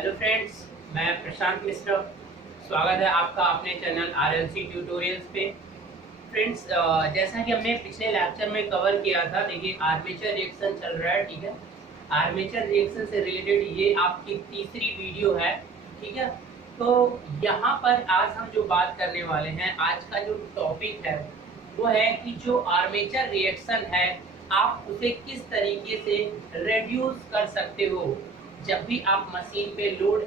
Hello friends, मैं प्रशांत मिश्रा। स्वागत है आपका अपने चैनल आरएलसी ट्यूटोरियल्स पे। फ्रेंड्स, जैसा कि हमने पिछले लेक्चर में कवर किया था, देखिए आर्मेचर रिएक्शन चल रहा है, ठीक है। आर्मेचर रिएक्शन से रिलेटेड ये आपकी तीसरी वीडियो है, ठीक है। तो यहाँ पर आज हम जो बात करने वाले हैं, आज का जो टॉपिक है वो है कि जो आर्मेचर रिएक्शन है आप उसे किस तरीके से रिड्यूस कर सकते हो। जब भी आप मशीन पे लोड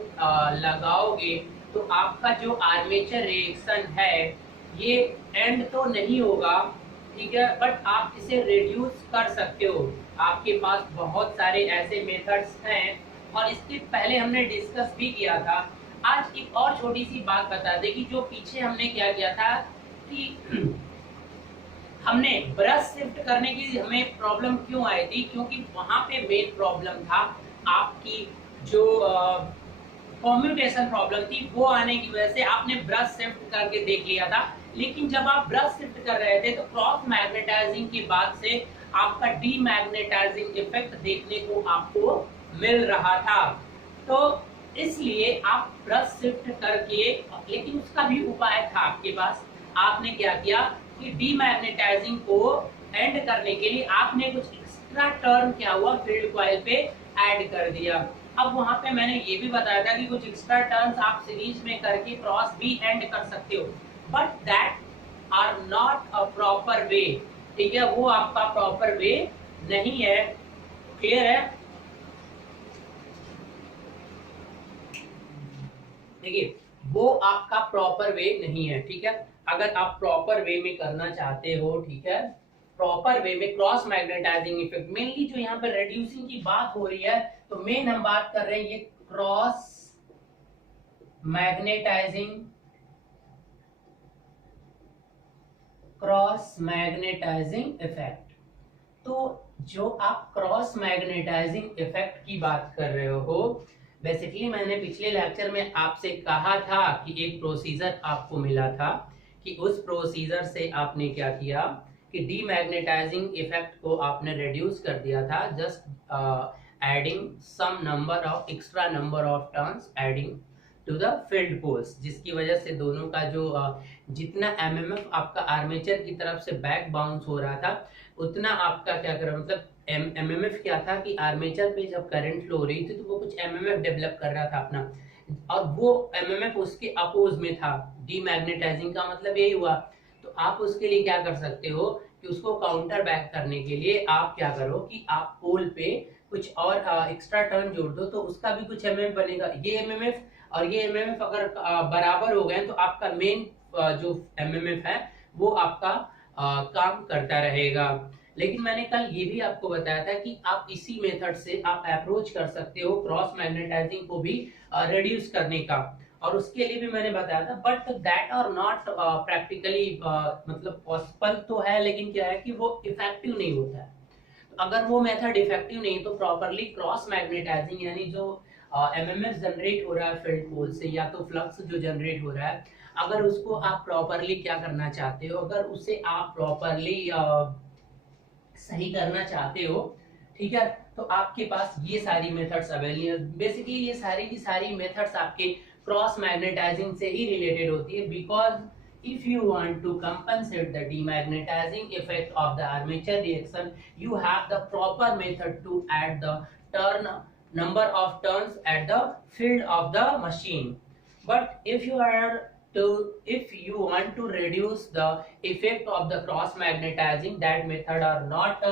लगाओगे तो आपका जो आर्मेचर रिएक्शन है ये एंड तो नहीं होगा, ठीक है, बट आप इसे रिड्यूस कर सकते हो। आपके पास बहुत सारे ऐसे मेथड्स हैं और इसके पहले हमने डिस्कस भी किया था। आज एक और छोटी सी बात बता दें कि जो पीछे हमने क्या किया था कि हमने ब्रश शिफ्ट करने की हमें प्रॉब्लम क्यों आई थी, क्योंकि वहां पे मेन प्रॉब्लम था आपकी जो कम्यूटेशन प्रॉब्लम थी, वो आने की वजह से आपने ब्रश शिफ्ट करके देख लिया था। लेकिन जब आप ब्रश शिफ्ट कर रहे थे तो क्रॉस मैग्नेटाइजिंग के बाद से आपका डीमैग्नेटाइजिंग इफेक्ट देखने को आपको मिल रहा था। तो इसलिए आप ब्रश शिफ्ट करके, लेकिन उसका भी उपाय था आपके पास। आपने क्या किया कि डीमैग्नेटाइजिंग को एंड करने के लिए आपने कुछ एक्स्ट्रा टर्न क्या हुआ, फील्ड कॉइल पे ऐड कर दिया। अब वहां पे मैंने ये भी बताया था कि कुछ एक्स्ट्रा टर्न्स आप सीरीज में करके क्रॉस भी एंड कर सकते हो, but that are not a proper way, ठीक है। वो आपका प्रॉपर वे नहीं है। क्लियर है? देखिए, वो आपका प्रॉपर वे नहीं है, ठीक है। अगर आप प्रॉपर वे में करना चाहते हो, ठीक है, प्रॉपर वे में क्रॉस मैग्नेटाइजिंग इफेक्ट, मेनली जो यहाँ पर रिड्यूसिंग की बात हो रही है, तो मेन हम बात कर रहे हैं ये क्रॉस मैग्नेटाइजिंग इफेक्ट। तो जो आप क्रॉस मैग्नेटाइजिंग इफेक्ट की बात कर रहे हो, बेसिकली मैंने पिछले लेक्चर में आपसे कहा था कि एक प्रोसीजर आपको मिला था कि उस प्रोसीजर से आपने क्या किया कि डीमैग्नेटाइजिंग इफेक्ट को आपने रिड्यूस कर दिया था, just adding some number of extra number of turns adding to the field poles, जिसकी वजह से दोनों का जो जितना एमएमएफ आपका आर्मेचर की तरफ से बैक बाउंस हो रहा था, उतना आपका क्या कर रहा, मतलब एमएमएफ क्या था कि आर्मेचर पे जब करंट फ्लो हो रही थी तो वो कुछ एमएमएफ डेवलप कर रहा था अपना, और वो एमएमएफ उसके अपोज में था। डीमैग्नेटाइजिंग का मतलब यही हुआ। तो आप उसके लिए क्या कर सकते हो कि उसको काउंटर बैक करने के लिए आप क्या करो कि आप पोल पे कुछ और एक्स्ट्रा टर्न जोड़ दो, तो उसका भी कुछ एमएमएफ बनेगा। ये एमएमएफ और ये एमएमएफ अगर बराबर हो गए तो आपका मेन जो एमएमएफ है वो आपका काम करता रहेगा। लेकिन मैंने कल ये भी आपको बताया था कि आप इसी मेथड से आप अप्रोच कर सकते हो क्रॉस मैग्नेटाइजिंग को भी रिड्यूस करने का, और उसके लिए भी मैंने बताया था, but that are not practically, मतलब पॉसिबल तो है, लेकिन क्या है कि वो इफेक्टिव नहीं होता है। तो अगर वो मेथड इफेक्टिव नहीं तो प्रॉपरली क्रॉस मैग्नेटाइजिंग, यानी जो एमएमएफ जनरेट हो रहा है फील्ड पोल से, या तो फ्लक्स जो जनरेट हो रहा है, अगर उसको आप प्रॉपरली क्या करना चाहते हो, अगर उसे आप प्रॉपरली सही करना चाहते हो, ठीक है, तो आपके पास ये सारी मेथड्स अवेलेबल है। बेसिकली ये सारी की सारी मेथड्स आपके क्रॉस मैग्नेटाइजिंग से ही रिलेटेड होती है, because if you want to compensate the demagnetizing effect of the armature reaction, you have the proper method to add the turn number of turns at the field of the machine. But if you want to reduce the effect of the cross magnetizing, that method are not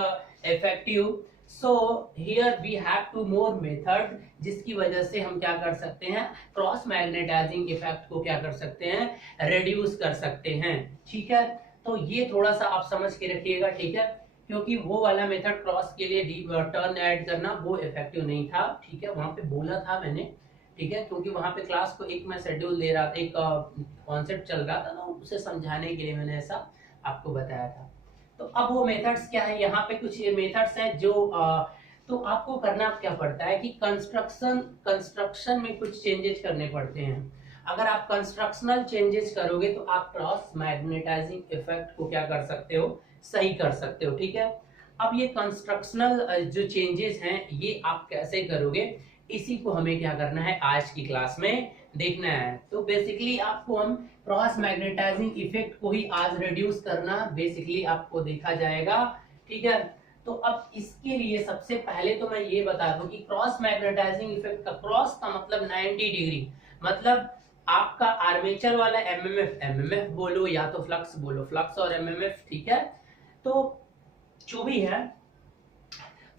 effective. So here we have two more method, जिसकी वजह से हम क्या कर सकते हैं, cross magnetizing effect को क्या कर सकते हैं, रिड्यूस कर सकते हैं, ठीक है। तो ये थोड़ा सा आप समझ के रखिएगा, ठीक है, क्योंकि वो वाला मेथड क्रॉस के लिए टर्न ऐड करना वो इफेक्टिव नहीं था, ठीक है, वहां पे बोला था मैंने, ठीक है, क्योंकि वहां पे क्लास को एक मैं शेड्यूल दे रहा था, एक कॉन्सेप्ट चल रहा था ना, उसे समझाने के लिए मैंने ऐसा आपको बताया था। तो अब वो मेथड्स क्या है, यहाँ पे कुछ मेथड्स हैं जो तो आपको करना क्या पड़ता है कि कंस्ट्रक्शन में कुछ चेंजेस करने पड़ते हैं। अगर आप कंस्ट्रक्शनल चेंजेस करोगे तो आप क्रॉस मैग्नेटाइजिंग इफेक्ट को क्या कर सकते हो, सही कर सकते हो, ठीक है। अब ये कंस्ट्रक्शनल जो चेंजेस हैं ये आप कैसे करोगे, इसी को हमें क्या करना है आज की क्लास में देखना है। तो बेसिकली आपको हम क्रॉस मैग्नेटाइजिंग इफेक्ट को ही आज रिड्यूस करना बेसिकली आपको देखा जाएगा, ठीक है। तो अब इसके लिए सबसे पहले तो मैं ये बता दूं कि क्रॉस मैग्नेटाइजिंग इफेक्ट का क्रॉस का मतलब 90 डिग्री, मतलब आपका आर्मेचर वाला एमएमएफ एमएमएफ बोलो या तो फ्लक्स बोलो, फ्लक्स और एमएमएफ, ठीक है। तो जो भी है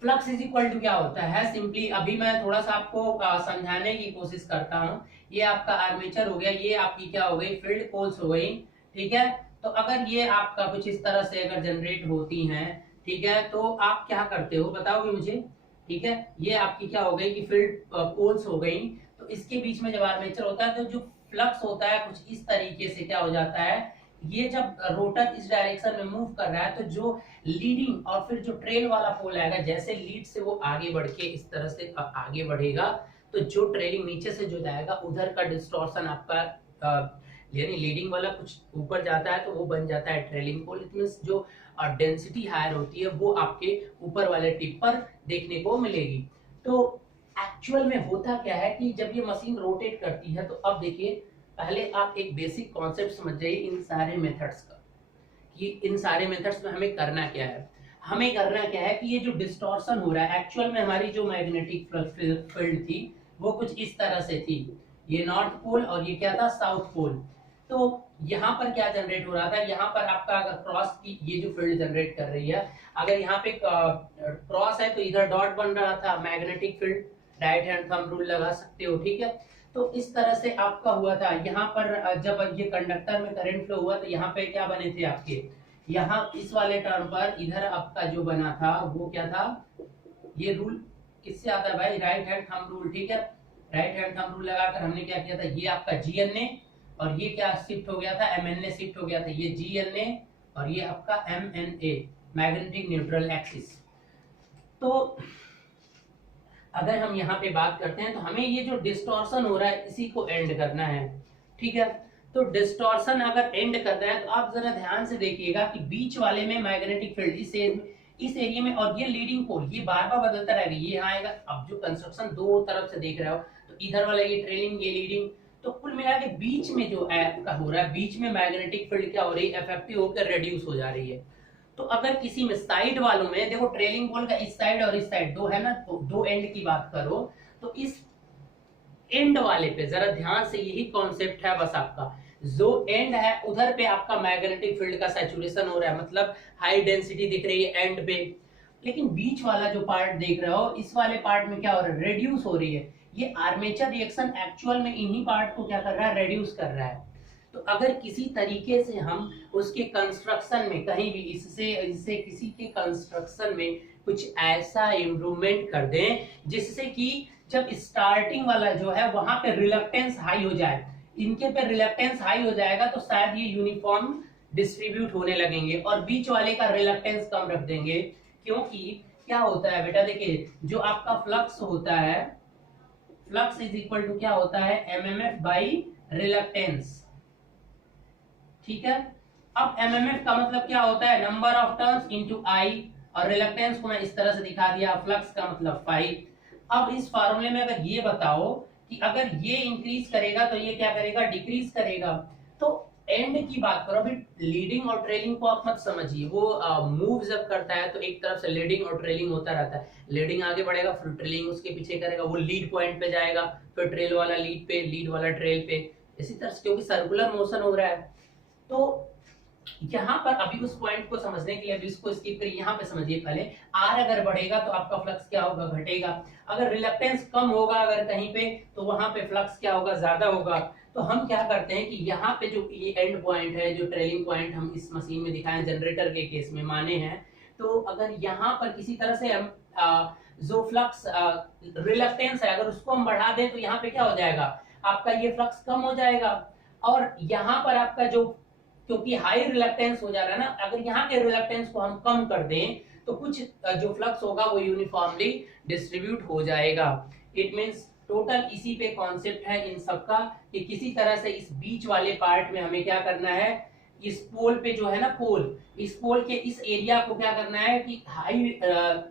फ्लक्स इज इक्वल टू क्या होता है, सिंपली अभी मैं थोड़ा सा आपको समझाने की कोशिश करता हूं। ये आपका आर्मेचर हो गया, ये आपकी क्या हो गई, फील्ड कोल्स हो गई, ठीक है। तो अगर ये आपका कुछ इस तरह से अगर जनरेट होती हैं, ठीक है, तो आप क्या करते हो बताओगे मुझे, ठीक है। ये आपकी क्या हो गई कि फील्ड पोल्स हो गई, तो इसके बीच में जब आर्मेचर होता है तो जो फ्लक्स होता है कुछ इस तरीके से क्या हो जाता है, ये जब रोटर इस डायरेक्शन में मूव कर रहा है तो जो लीडिंग और फिर जो ट्रेल वाला पोल आएगा, जैसे लीड से वो आगे बढ़ के इस तरह से आगे बढ़ेगा, तो जो ट्रेलिंग नीचे से जो जाएगा उधर का डिस्टॉर्शन आपका यानी लीडिंग वाला कुछ ऊपर जाता है तो वो बन जाता है ट्रेलिंग पोल। इट मींस जो डेंसिटी हायर होती है वो आपके ऊपर वाले टिप पर देखने को मिलेगी। तो एक्चुअल में होता क्या है कि जब ये मशीन रोटेट करती है, तो अब देखिए पहले आप एक बेसिक कॉन्सेप्ट समझ जाइए इन सारे मेथड्स का, कि इन सारे मेथड्स में हमें करना क्या है। हमें करना क्या है कि ये जो डिस्टॉर्शन हो रहा है, एक्चुअल में हमारी जो मैग्नेटिक फील्ड थी वो कुछ इस तरह से थी, ये नॉर्थ पोल और ये क्या था, साउथ पोल। तो यहाँ पर क्या जनरेट हो रहा था, यहाँ पर आपका अगर क्रॉस की ये जो फील्ड जनरेट कर रही है, अगर यहाँ पे क्रॉस है तो इधर डॉट बन रहा था, magnetic field, right hand thumb rule लगा सकते हो, ठीक है। तो इस तरह से आपका हुआ था। यहाँ पर जब ये कंडक्टर में करंट फ्लो हुआ तो यहाँ पे क्या बने थे आपके, यहाँ इस वाले टर्म पर इधर आपका जो बना था वो क्या था, ये रूल किससे आता है भाई, राइट हैंड थंब रूल, ठीक है। राइट हैंड थंब रूल लगाकर हमने क्या किया था, ये आपका जीएनए और ये क्या शिफ्ट हो गया था, एमएनए शिफ्ट हो गया था, ये जीएनए और ये आपका एमएनए, मैग्नेटिक न्यूट्रल एक्सिस। तो अगर हम यहाँ पे बात करते हैं तो हमें ये जो डिस्टॉर्शन हो रहा है इसी को एंड करना है, ठीक है। तो डिस्टॉर्शन अगर एंड करना है तो आप जरा ध्यान से देखिएगा कि बीच वाले में मैग्नेटिक फील्ड इस एरिया में, और ये लीडिंग पोल ये बार बार बदलता रहेगा, ये यहाँ आएगा। अब जो कंस्ट्रक्शन दो तरफ से देख रहे हो तो इधर वाला ये ट्रेलिंग ये लीडिंग, तो कुल मिला के बीच में जो आपका हो रहा है, बीच में मैग्नेटिक फील्ड क्या हो रही है, इफेक्टिव होकर रिड्यूस हो जा रही है। तो अगर किसी में साइड वालों में देखो, ट्रेलिंग पोल का इस साइड और इस साइड दो है ना, तो दो एंड की बात करो, तो इस एंड वाले पे जरा ध्यान से, यही कॉन्सेप्ट है बस आपका, जो एंड है उधर पे आपका मैग्नेटिक फील्ड का सैचुरेशन हो रहा है, मतलब हाई डेंसिटी दिख रही है एंड पे। लेकिन बीच वाला जो पार्ट देख रहे हो, इस वाले पार्ट में क्या हो रहा है, रिड्यूस हो रही है। ये आर्मेचर रिएक्शन एक्चुअल में इन्हीं पार्ट को क्या कर रहा है, रिड्यूस कर रहा है। तो अगर किसी तरीके से हम उसके कंस्ट्रक्शन में कहीं भी इससे किसी के कंस्ट्रक्शन में कुछ ऐसा इम्प्रूवमेंट कर दें जिससे कि जब स्टार्टिंग वाला जो है वहां पे रिलक्टेंस हाई हो जाए, इनके पे रिलक्टेंस हाई हो जाएगा तो शायद ये यूनिफॉर्म डिस्ट्रीब्यूट होने लगेंगे, और बीच वाले का रिलक्टेंस कम रख देंगे। क्योंकि क्या होता है बेटा, देखिए जो आपका फ्लक्स होता है, फ्लक्स इज इक्वल टू क्या होता है, एमएमएफ बाई रिलक्टेंस, ठीक है। अब एमएमएफ का मतलब क्या होता है, number of turns into I, और रिलक्टेंस को मैं इस तरह से दिखा दिया, फ्लक्स का मतलब फाई। अब इस फार्मूले में अगर ये बताओ कि अगर ये इंक्रीज करेगा तो ये क्या करेगा, डिक्रीज करेगा। तो एंड की बात करो, अभी लीडिंग और ट्रेलिंग को आप मत समझिए, वो मूव जब करता है तो एक तरफ से लीडिंग और ट्रेलिंग होता रहता है, लीडिंग आगे बढ़ेगा फिर ट्रेलिंग उसके पीछे करेगा, वो लीड पॉइंट पे जाएगा फिर ट्रेल वाला लीड पे, लीड वाला ट्रेल पे, इसी तरह से, क्योंकि सर्कुलर मोशन हो रहा है। तो यहाँ पर अभी उस पॉइंट को समझने के लिए अभी इसको स्किप करिए, यहाँ पे समझिए पहले, आर अगर बढ़ेगा तो आपका फ्लक्स क्या होगा, घटेगा। अगर रिलक्टेंस कम होगा अगर कहीं पे, तो वहां पे फ्लक्स क्या होगा, ज्यादा होगा। तो हम क्या करते हैं कि यहाँ पे जो ये एंड पॉइंट है, जो ट्रेलिंग पॉइंट हम इस मशीन में दिखाए जनरेटर के केस में माने हैं, तो अगर यहाँ पर किसी तरह से हम जो फ्लक्स रिलक्टेंस है अगर उसको हम बढ़ा दें तो यहाँ पे क्या हो जाएगा, आपका ये फ्लक्स कम हो जाएगा। और यहाँ पर आपका जो, क्योंकि हाई रिलक्टेंस हो जा रहा है ना, अगर यहाँ के रिलक्टेंस को हम कम कर दें तो कुछ जो फ्लक्स होगा वो यूनिफॉर्मली डिस्ट्रीब्यूट हो जाएगा। इट मींस टोटल इसी पे कॉन्सेप्ट है इन सबका, कि किसी तरह से इस बीच वाले पार्ट में हमें क्या करना है, इस पोल पे जो है ना पोल, इस पोल के इस एरिया को क्या करना है कि हाई,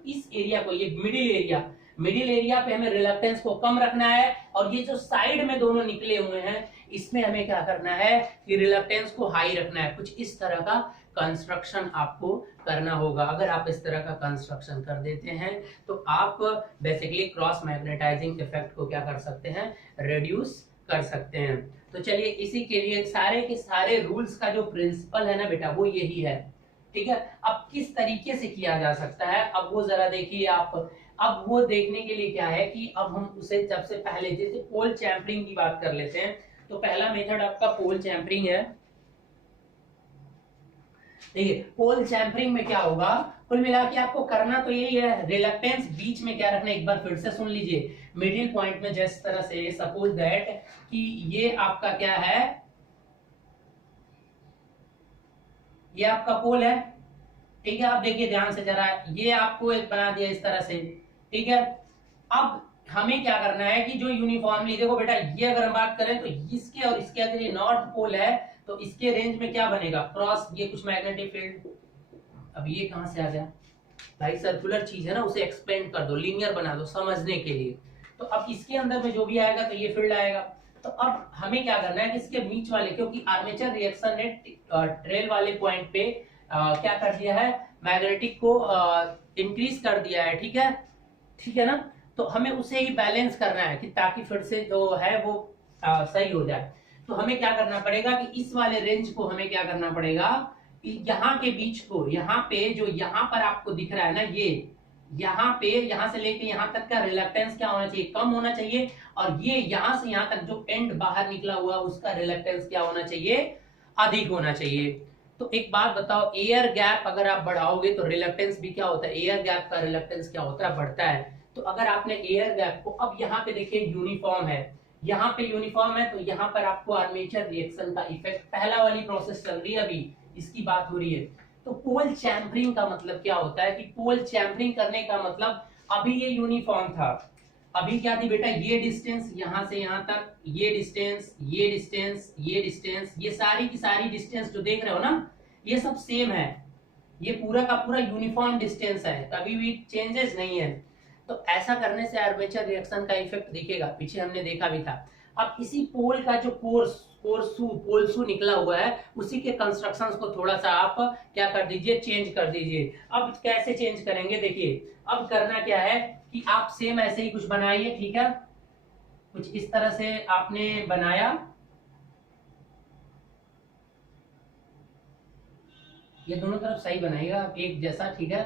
इस एरिया को, ये मिडिल एरिया, मिडिल एरिया पे हमें रिलक्टेंस को कम रखना है, और ये जो साइड में दोनों निकले हुए हैं इसमें हमें क्या करना है कि रिलक्टेंस को हाई रखना है। कुछ इस तरह का कंस्ट्रक्शन आपको करना होगा। अगर आप इस तरह का कंस्ट्रक्शन कर देते हैं तो आप बेसिकली क्रॉस मैग्नेटाइजिंग इफेक्ट को क्या कर सकते हैं, रिड्यूस कर सकते हैं। तो चलिए इसी के लिए सारे के सारे रूल्स का जो प्रिंसिपल है ना बेटा वो यही है, ठीक है। अब किस तरीके से किया जा सकता है, अब वो जरा देखिए आप। अब वो देखने के लिए क्या है कि अब हम उसे सबसे पहले जैसे पोल चैम्फरिंग की बात कर लेते हैं। तो पहला मेथड आपका पोल चैम्फरिंग है। देखिए पोल चैम्फरिंग में क्या होगा, कुल मिला के आपको करना तो यही है, रिलक्टेंस बीच में क्या रखना, एक बार फिर से सुन लीजिए। मिडिल पॉइंट में जिस तरह से सपोज दैट कि ये आपका क्या है, ये आपका पोल है, ठीक है। आप देखिए ध्यान से जरा, ये आपको एक बना दिया इस तरह से, ठीक है। अब हमें क्या करना है कि जो यूनिफॉर्मली, देखो बेटा ये अगर हम बात करें तो इसके और इसके अगर ये नॉर्थ पोल है तो इसके रेंज में क्या बनेगा, क्रॉस, ये कुछ मैग्नेटिक फील्ड। अब ये कहां से आ गया भाई, सर्कुलर चीज है ना, उसे एक्सपेंड कर दो, लीनियर बना दो समझने के लिए। तो अब इसके अंदर में जो भी आएगा तो ये फील्ड आएगा। तो अब हमें क्या करना है कि इसके बीच वाले, क्योंकि आर्मेचर रिएक्शन ने ट्रेल वाले पॉइंट पे क्या कर दिया है, मैग्नेटिक को इंक्रीज कर दिया है, ठीक है, ठीक है ना। तो हमें उसे ही बैलेंस करना है कि ताकि फिर से जो है वो सही हो जाए। तो हमें क्या करना पड़ेगा कि इस वाले रेंज को हमें क्या करना पड़ेगा, यहाँ के बीच को, यहाँ पे जो यहाँ पर आपको दिख रहा है ना, ये यहाँ पे, यहाँ से लेके यहाँ तक का रिलक्टेंस क्या होना चाहिए, कम होना चाहिए। और ये यहाँ से यहाँ तक जो एंड बाहर निकला हुआ उसका रिलक्टेंस क्या होना चाहिए, अधिक होना चाहिए। तो एक बात बताओ, एयर गैप अगर आप बढ़ाओगे तो रिलक्टेंस भी क्या होता है, एयर गैप का रिलक्टेंस क्या होता है, बढ़ता है। तो अगर आपने एयर गैप को, अब यहाँ पे देखिए यूनिफॉर्म है, यहाँ पे यूनिफॉर्म है, तो यहाँ पर आपको आर्मेचर रिएक्शन का इफेक्ट, पहला वाली प्रोसेस चल रही है अभी, इसकी बात हो रही है। तो पोल चैम्फरिंग का मतलब क्या होता है कि पोल चैम्फरिंग करने का मतलब, अभी ये यूनिफॉर्म था, अभी क्या थी बेटा, ये डिस्टेंस यहां से यहां तक, ये डिस्टेंस, ये डिस्टेंस, ये डिस्टेंस, ये सारी की सारी डिस्टेंस जो देख रहे हो ना, ये सब सेम है, ये पूरा का पूरा यूनिफॉर्म डिस्टेंस है, कभी भी चेंजेस नहीं है। तो ऐसा करने से आर्मेचर रिएक्शन का इफेक्ट दिखेगा, पीछे हमने देखा भी था। अब इसी पोल का जो पोलसू निकला हुआ है, उसी के कंस्ट्रक्शंस को थोड़ा सा आप क्या कर दीजिए, चेंज कर दीजिए। अब कैसे चेंज करेंगे, देखिए अब करना क्या है कि आप सेम ऐसे ही कुछ बनाइए, ठीक है। कुछ इस तरह से आपने बनाया, ये दोनों तरफ सही बनाइएगा एक जैसा, ठीक है।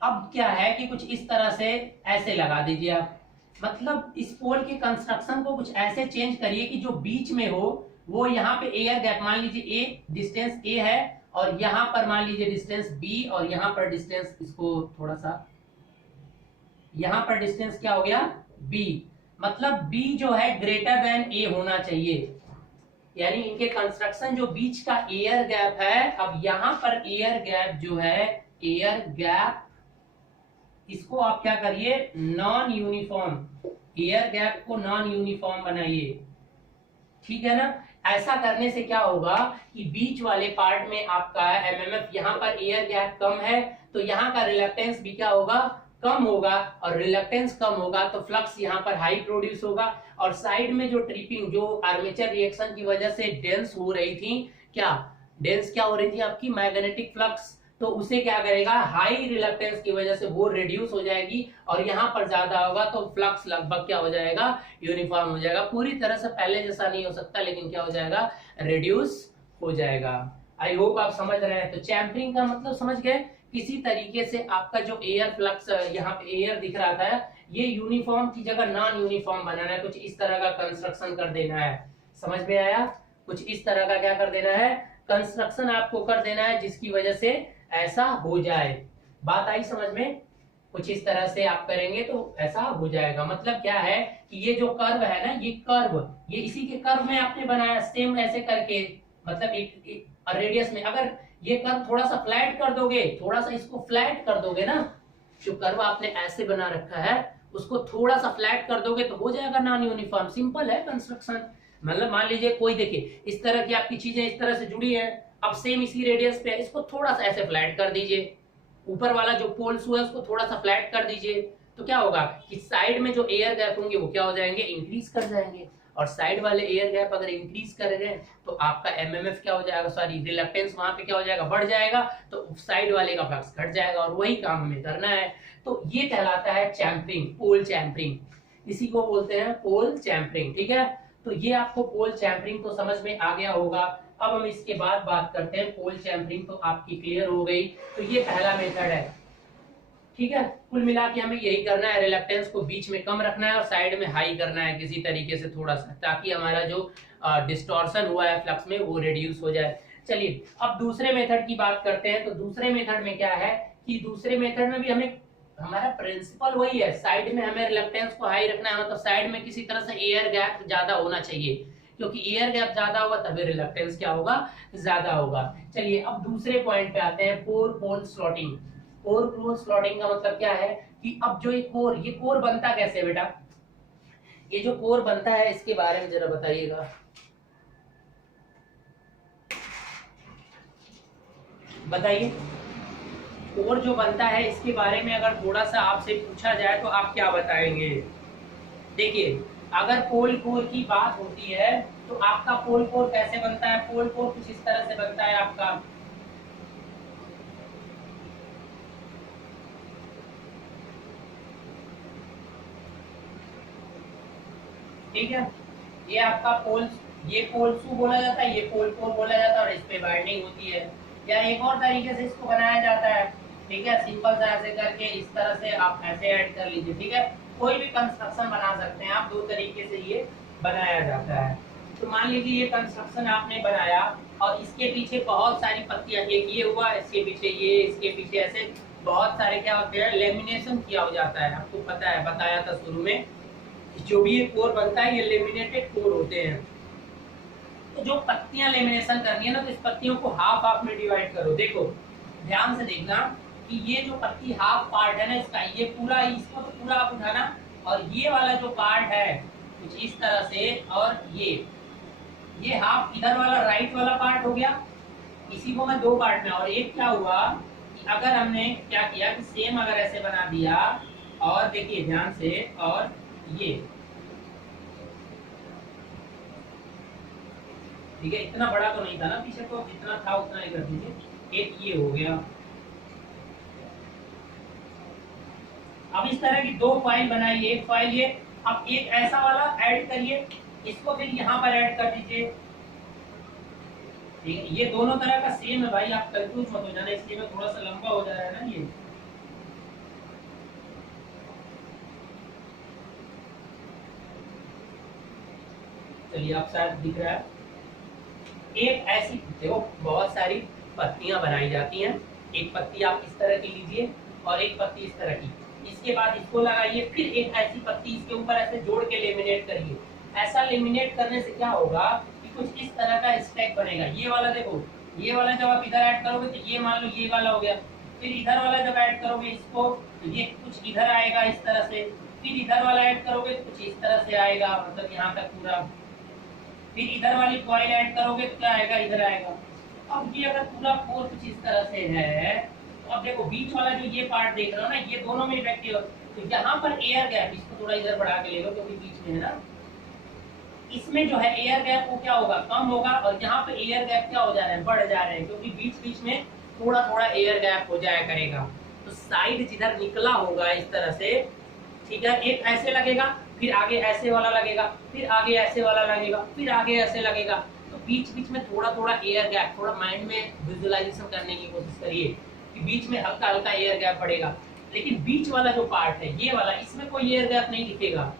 अब क्या है कि कुछ इस तरह से ऐसे लगा दीजिए आप, मतलब इस पोल के कंस्ट्रक्शन को कुछ ऐसे चेंज करिए कि जो बीच में हो वो यहाँ पे एयर गैप, मान लीजिए ए डिस्टेंस ए है और यहाँ पर मान लीजिए डिस्टेंस बी, और यहाँ पर डिस्टेंस, इसको थोड़ा सा, यहाँ पर डिस्टेंस क्या हो गया, बी, मतलब बी जो है ग्रेटर देन ए होना चाहिए, यानी इनके कंस्ट्रक्शन जो बीच का एयर गैप है। अब यहाँ पर एयर गैप जो है, एयर गैप, इसको आप क्या करिए, नॉन यूनिफॉर्म, एयर गैप को नॉन यूनिफॉर्म बनाइए, ठीक है ना। ऐसा करने से क्या होगा कि बीच वाले पार्ट में आपका एमएमएफ, यहाँ पर एयर गैप कम है तो यहाँ का रिलक्टेंस भी क्या होगा, कम होगा, और रिलक्टेंस कम होगा तो फ्लक्स यहाँ पर हाई प्रोड्यूस होगा। और साइड में जो ट्रिपिंग, जो आर्मेचर रिएक्शन की वजह से डेंस हो रही थी, क्या डेंस क्या हो रही थी आपकी, मैग्नेटिक फ्लक्स, तो उसे क्या करेगा, हाई रिलक्टेंस की वजह से वो रिड्यूस हो जाएगी, और यहाँ पर ज्यादा होगा तो फ्लक्स लगभग क्या हो जाएगा, यूनिफॉर्म हो जाएगा। पूरी तरह से पहले जैसा नहीं हो सकता, लेकिन क्या हो जाएगा, रिड्यूस हो जाएगा। आई होप आप समझ रहे हैं। तो चैम्फरिंग का मतलब समझ गए, किसी तरीके से आपका जो एयर फ्लक्स, यहाँ पे एयर दिख रहा था, ये यूनिफॉर्म की जगह नॉन यूनिफॉर्म बनाना है, कुछ इस तरह का कंस्ट्रक्शन कर देना है। समझ में आया, कुछ इस तरह का क्या कर देना है, कंस्ट्रक्शन आपको कर देना है, जिसकी वजह से ऐसा हो जाए। बात आई समझ में, कुछ इस तरह से आप करेंगे तो ऐसा हो जाएगा। मतलब क्या है कि ये जो कर्व है ना, ये कर्व, ये इसी के कर्व में आपने बनाया, सेम ऐसे करके, मतलब एक रेडियस में। अगर ये कर्व थोड़ा सा फ्लैट कर दोगे, थोड़ा सा इसको फ्लैट कर दोगे ना, जो कर्व आपने ऐसे बना रखा है उसको थोड़ा सा फ्लैट कर दोगे तो हो जाएगा नॉन यूनिफॉर्म। सिंपल है कंस्ट्रक्शन। मतलब मान लीजिए कोई, देखिए इस तरह की आपकी चीजें इस तरह से जुड़ी है, अब सेम इसी रेडियस पे, इसको थोड़ा सा ऐसे फ्लैट कर दीजिए, ऊपर वाला जो पोल्स हुआ है उसको थोड़ा सा फ्लैट कर दीजिए, तो क्या होगा कि साइड में जो एयर गैप होंगे वो क्या हो जाएंगे, इंक्रीज कर जाएंगे। और साइड वाले एयर गैप अगर इंक्रीज कर रहे हैं तो आपका एमएमएफ क्या हो जाएगा, सॉरी रिलक्टेंस वहां पे क्या हो जाएगा, बढ़ जाएगा, तो साइड वाले का फ्लक्स घट जाएगा, और वही काम हमें करना है। तो ये कहलाता है चैम्परिंग, पोल चैम्परिंग, इसी को बोलते हैं पोल चैम्परिंग। ठीक है, तो ये आपको पोल चैम्परिंग तो समझ में आ गया होगा। अब हम इसके बाद बात करते हैं पोल चैम्परिंग, तो आपकी क्लियर हो गई। तो ये पहला मेथड है। ठीक है, कुल मिला के हमें यही करना है, रिलक्टेंस को बीच में कम रखना है और साइड में हाई करना है किसी तरीके से थोड़ा सा, ताकि हमारा जो डिस्टॉर्शन हुआ है फ्लक्स में वो रिड्यूस हो जाए। चलिए अब दूसरे मेथड की बात करते हैं। तो दूसरे मेथड में क्या है कि दूसरे मेथड में भी हमें, हमारा प्रिंसिपल वही है, साइड में हमें रिलक्टेंस को हाई रखना है, मतलब साइड में किसी तरह से एयर गैप ज्यादा होना चाहिए, क्योंकि एयर गैप ज्यादा होगा तभी रिलक्टेंस क्या होगा, ज्यादा होगा। चलिए अब दूसरे पॉइंट पे आते हैं, पोर पोल स्लॉटिंग। कोर पोल स्लॉटिंग का मतलब क्या है कि अब जो ये कोर बनता कैसे है बेटा, ये जो कोर बनता है इसके बारे में जरा बताइएगा। बताइए, कोर जो बनता है इसके बारे में अगर थोड़ा सा आपसे पूछा जाए तो आप क्या बताएंगे। देखिए, अगर पोल कोर की बात होती है तो आपका पोल कोर कैसे बनता है, पोल कोर कुछ इस तरह से बनता है आपका। ठीक है, ये आपका पोल, ये पोल शू बोला जाता है, ये पोल कोर बोला जाता है, और इस पे बाइंडिंग होती है। या एक और तरीके से इसको बनाया जाता है, ठीक है, सिंपल सा ऐसे करके इस तरह से आप ऐसे ऐड कर लीजिए। ठीक है, कोई भी कंस्ट्रक्शन बना सकते हैं आप, दो तरीके से ये बनाया जाता है। तो मान लीजिए ये कंस्ट्रक्शन आपने बनाया और इसके पीछे बहुत सारी पत्तियां, एक ये हुआ, इसके पीछे ये, इसके पीछे ऐसे बहुत सारे क्या होते हैं, लेमिनेशन किया हो जाता है। आपको पता है, बताया था शुरू में, जो भी ये कोर बनता है ये लेमिनेटेड कोर होते हैं। तो जो पत्तियां लेमिनेशन करनी है ना, तो इस पत्तियों को हाफ हाफ में डिवाइड करो। देखो ध्यान से देखना कि ये जो पत्ती हाफ पार्ट है ना इसका, ये पूरा, इसको तो पूरा आप उठाना, और ये वाला जो पार्ट है कुछ इस तरह से, और ये हाफ इधर वाला राइट वाला पार्ट हो गया। इसी को मैं दो पार्ट में, और एक क्या हुआ कि अगर हमने क्या किया कि सेम अगर ऐसे बना दिया, और देखिए ध्यान से, और ये ठीक है, इतना बड़ा तो नहीं था ना पीछे, तो जितना था उतना ही कर दीजिए। एक ये हो गया। अब इस तरह की दो फाइल बनाइए, एक फाइल ये, अब एक ऐसा वाला ऐड करिए, इसको फिर यहाँ पर ऐड कर दीजिए। ठीक है, ये दोनों तरह का सेम है भाई, आप कंफ्यूज मत हो जाना, इसलिए मैं थोड़ा सा लंबा हो जा रहा है ना ये। चलिए आप शायद दिख रहा है। एक ऐसी, देखो बहुत सारी पत्तियां बनाई जाती हैं, एक पत्ती आप इस तरह की लीजिए और एक पत्ती इस तरह की, इसके बाद इसको लगाइए, फिर एक ऐसी पत्ती इसके ऊपर ऐसे जोड़ के लेमिनेट करिए। ऐसा लेमिनेट करने से क्या होगा कि कुछ इस तरह का स्टैक बनेगा। ये वाला देखो, ये वाला जब आप इधर ऐड करोगे तो ये मान लो ये वाला हो गया, फिर इधर वाला जब ऐड करोगे इसको तो ये कुछ इधर आएगा इस तरह से, फिर इधर वाला ऐड करोगे तो कुछ इस तरह से आएगा, मतलब यहाँ तक पूरा, फिर इधर वाली कॉइल ऐड करोगे तो क्या आएगा, इधर आएगा। अब ये अगर पूरा कोर कुछ इस तरह से है, तो अब देखो बीच वाला जो ये पार्ट देख रहे हो ना, ये दोनों में इफेक्टिव, तो यहाँ पर एयर गैप, इसको थोड़ा इधर बढ़ा के ले लो क्योंकि बीच में है ना, इसमें जो है एयर गैप वो क्या होगा, कम होगा, और यहाँ पे एयर गैप क्या हो जा रहे हैं, बढ़ जा रहे हैं, क्योंकि बीच बीच में थोड़ा थोड़ा एयर गैप हो जाया करेगा। तो साइड जिधर निकला होगा इस तरह से, ठीक है, एक ऐसे लगेगा, फिर आगे ऐसे वाला लगेगा, फिर आगे ऐसे वाला लगेगा, फिर आगे ऐसे लगेगा, तो बीच बीच में थोड़ा थोड़ा एयर गैप, थोड़ा माइंड में विजुअलाइजेशन करने की कोशिश करिए कि बीच में हल्का हल्का एयर गैप पड़ेगा। लेकिन बीच वाला जो पार्ट है ये वाला, इसमें कोई एयर गैप नहीं दिखेगा।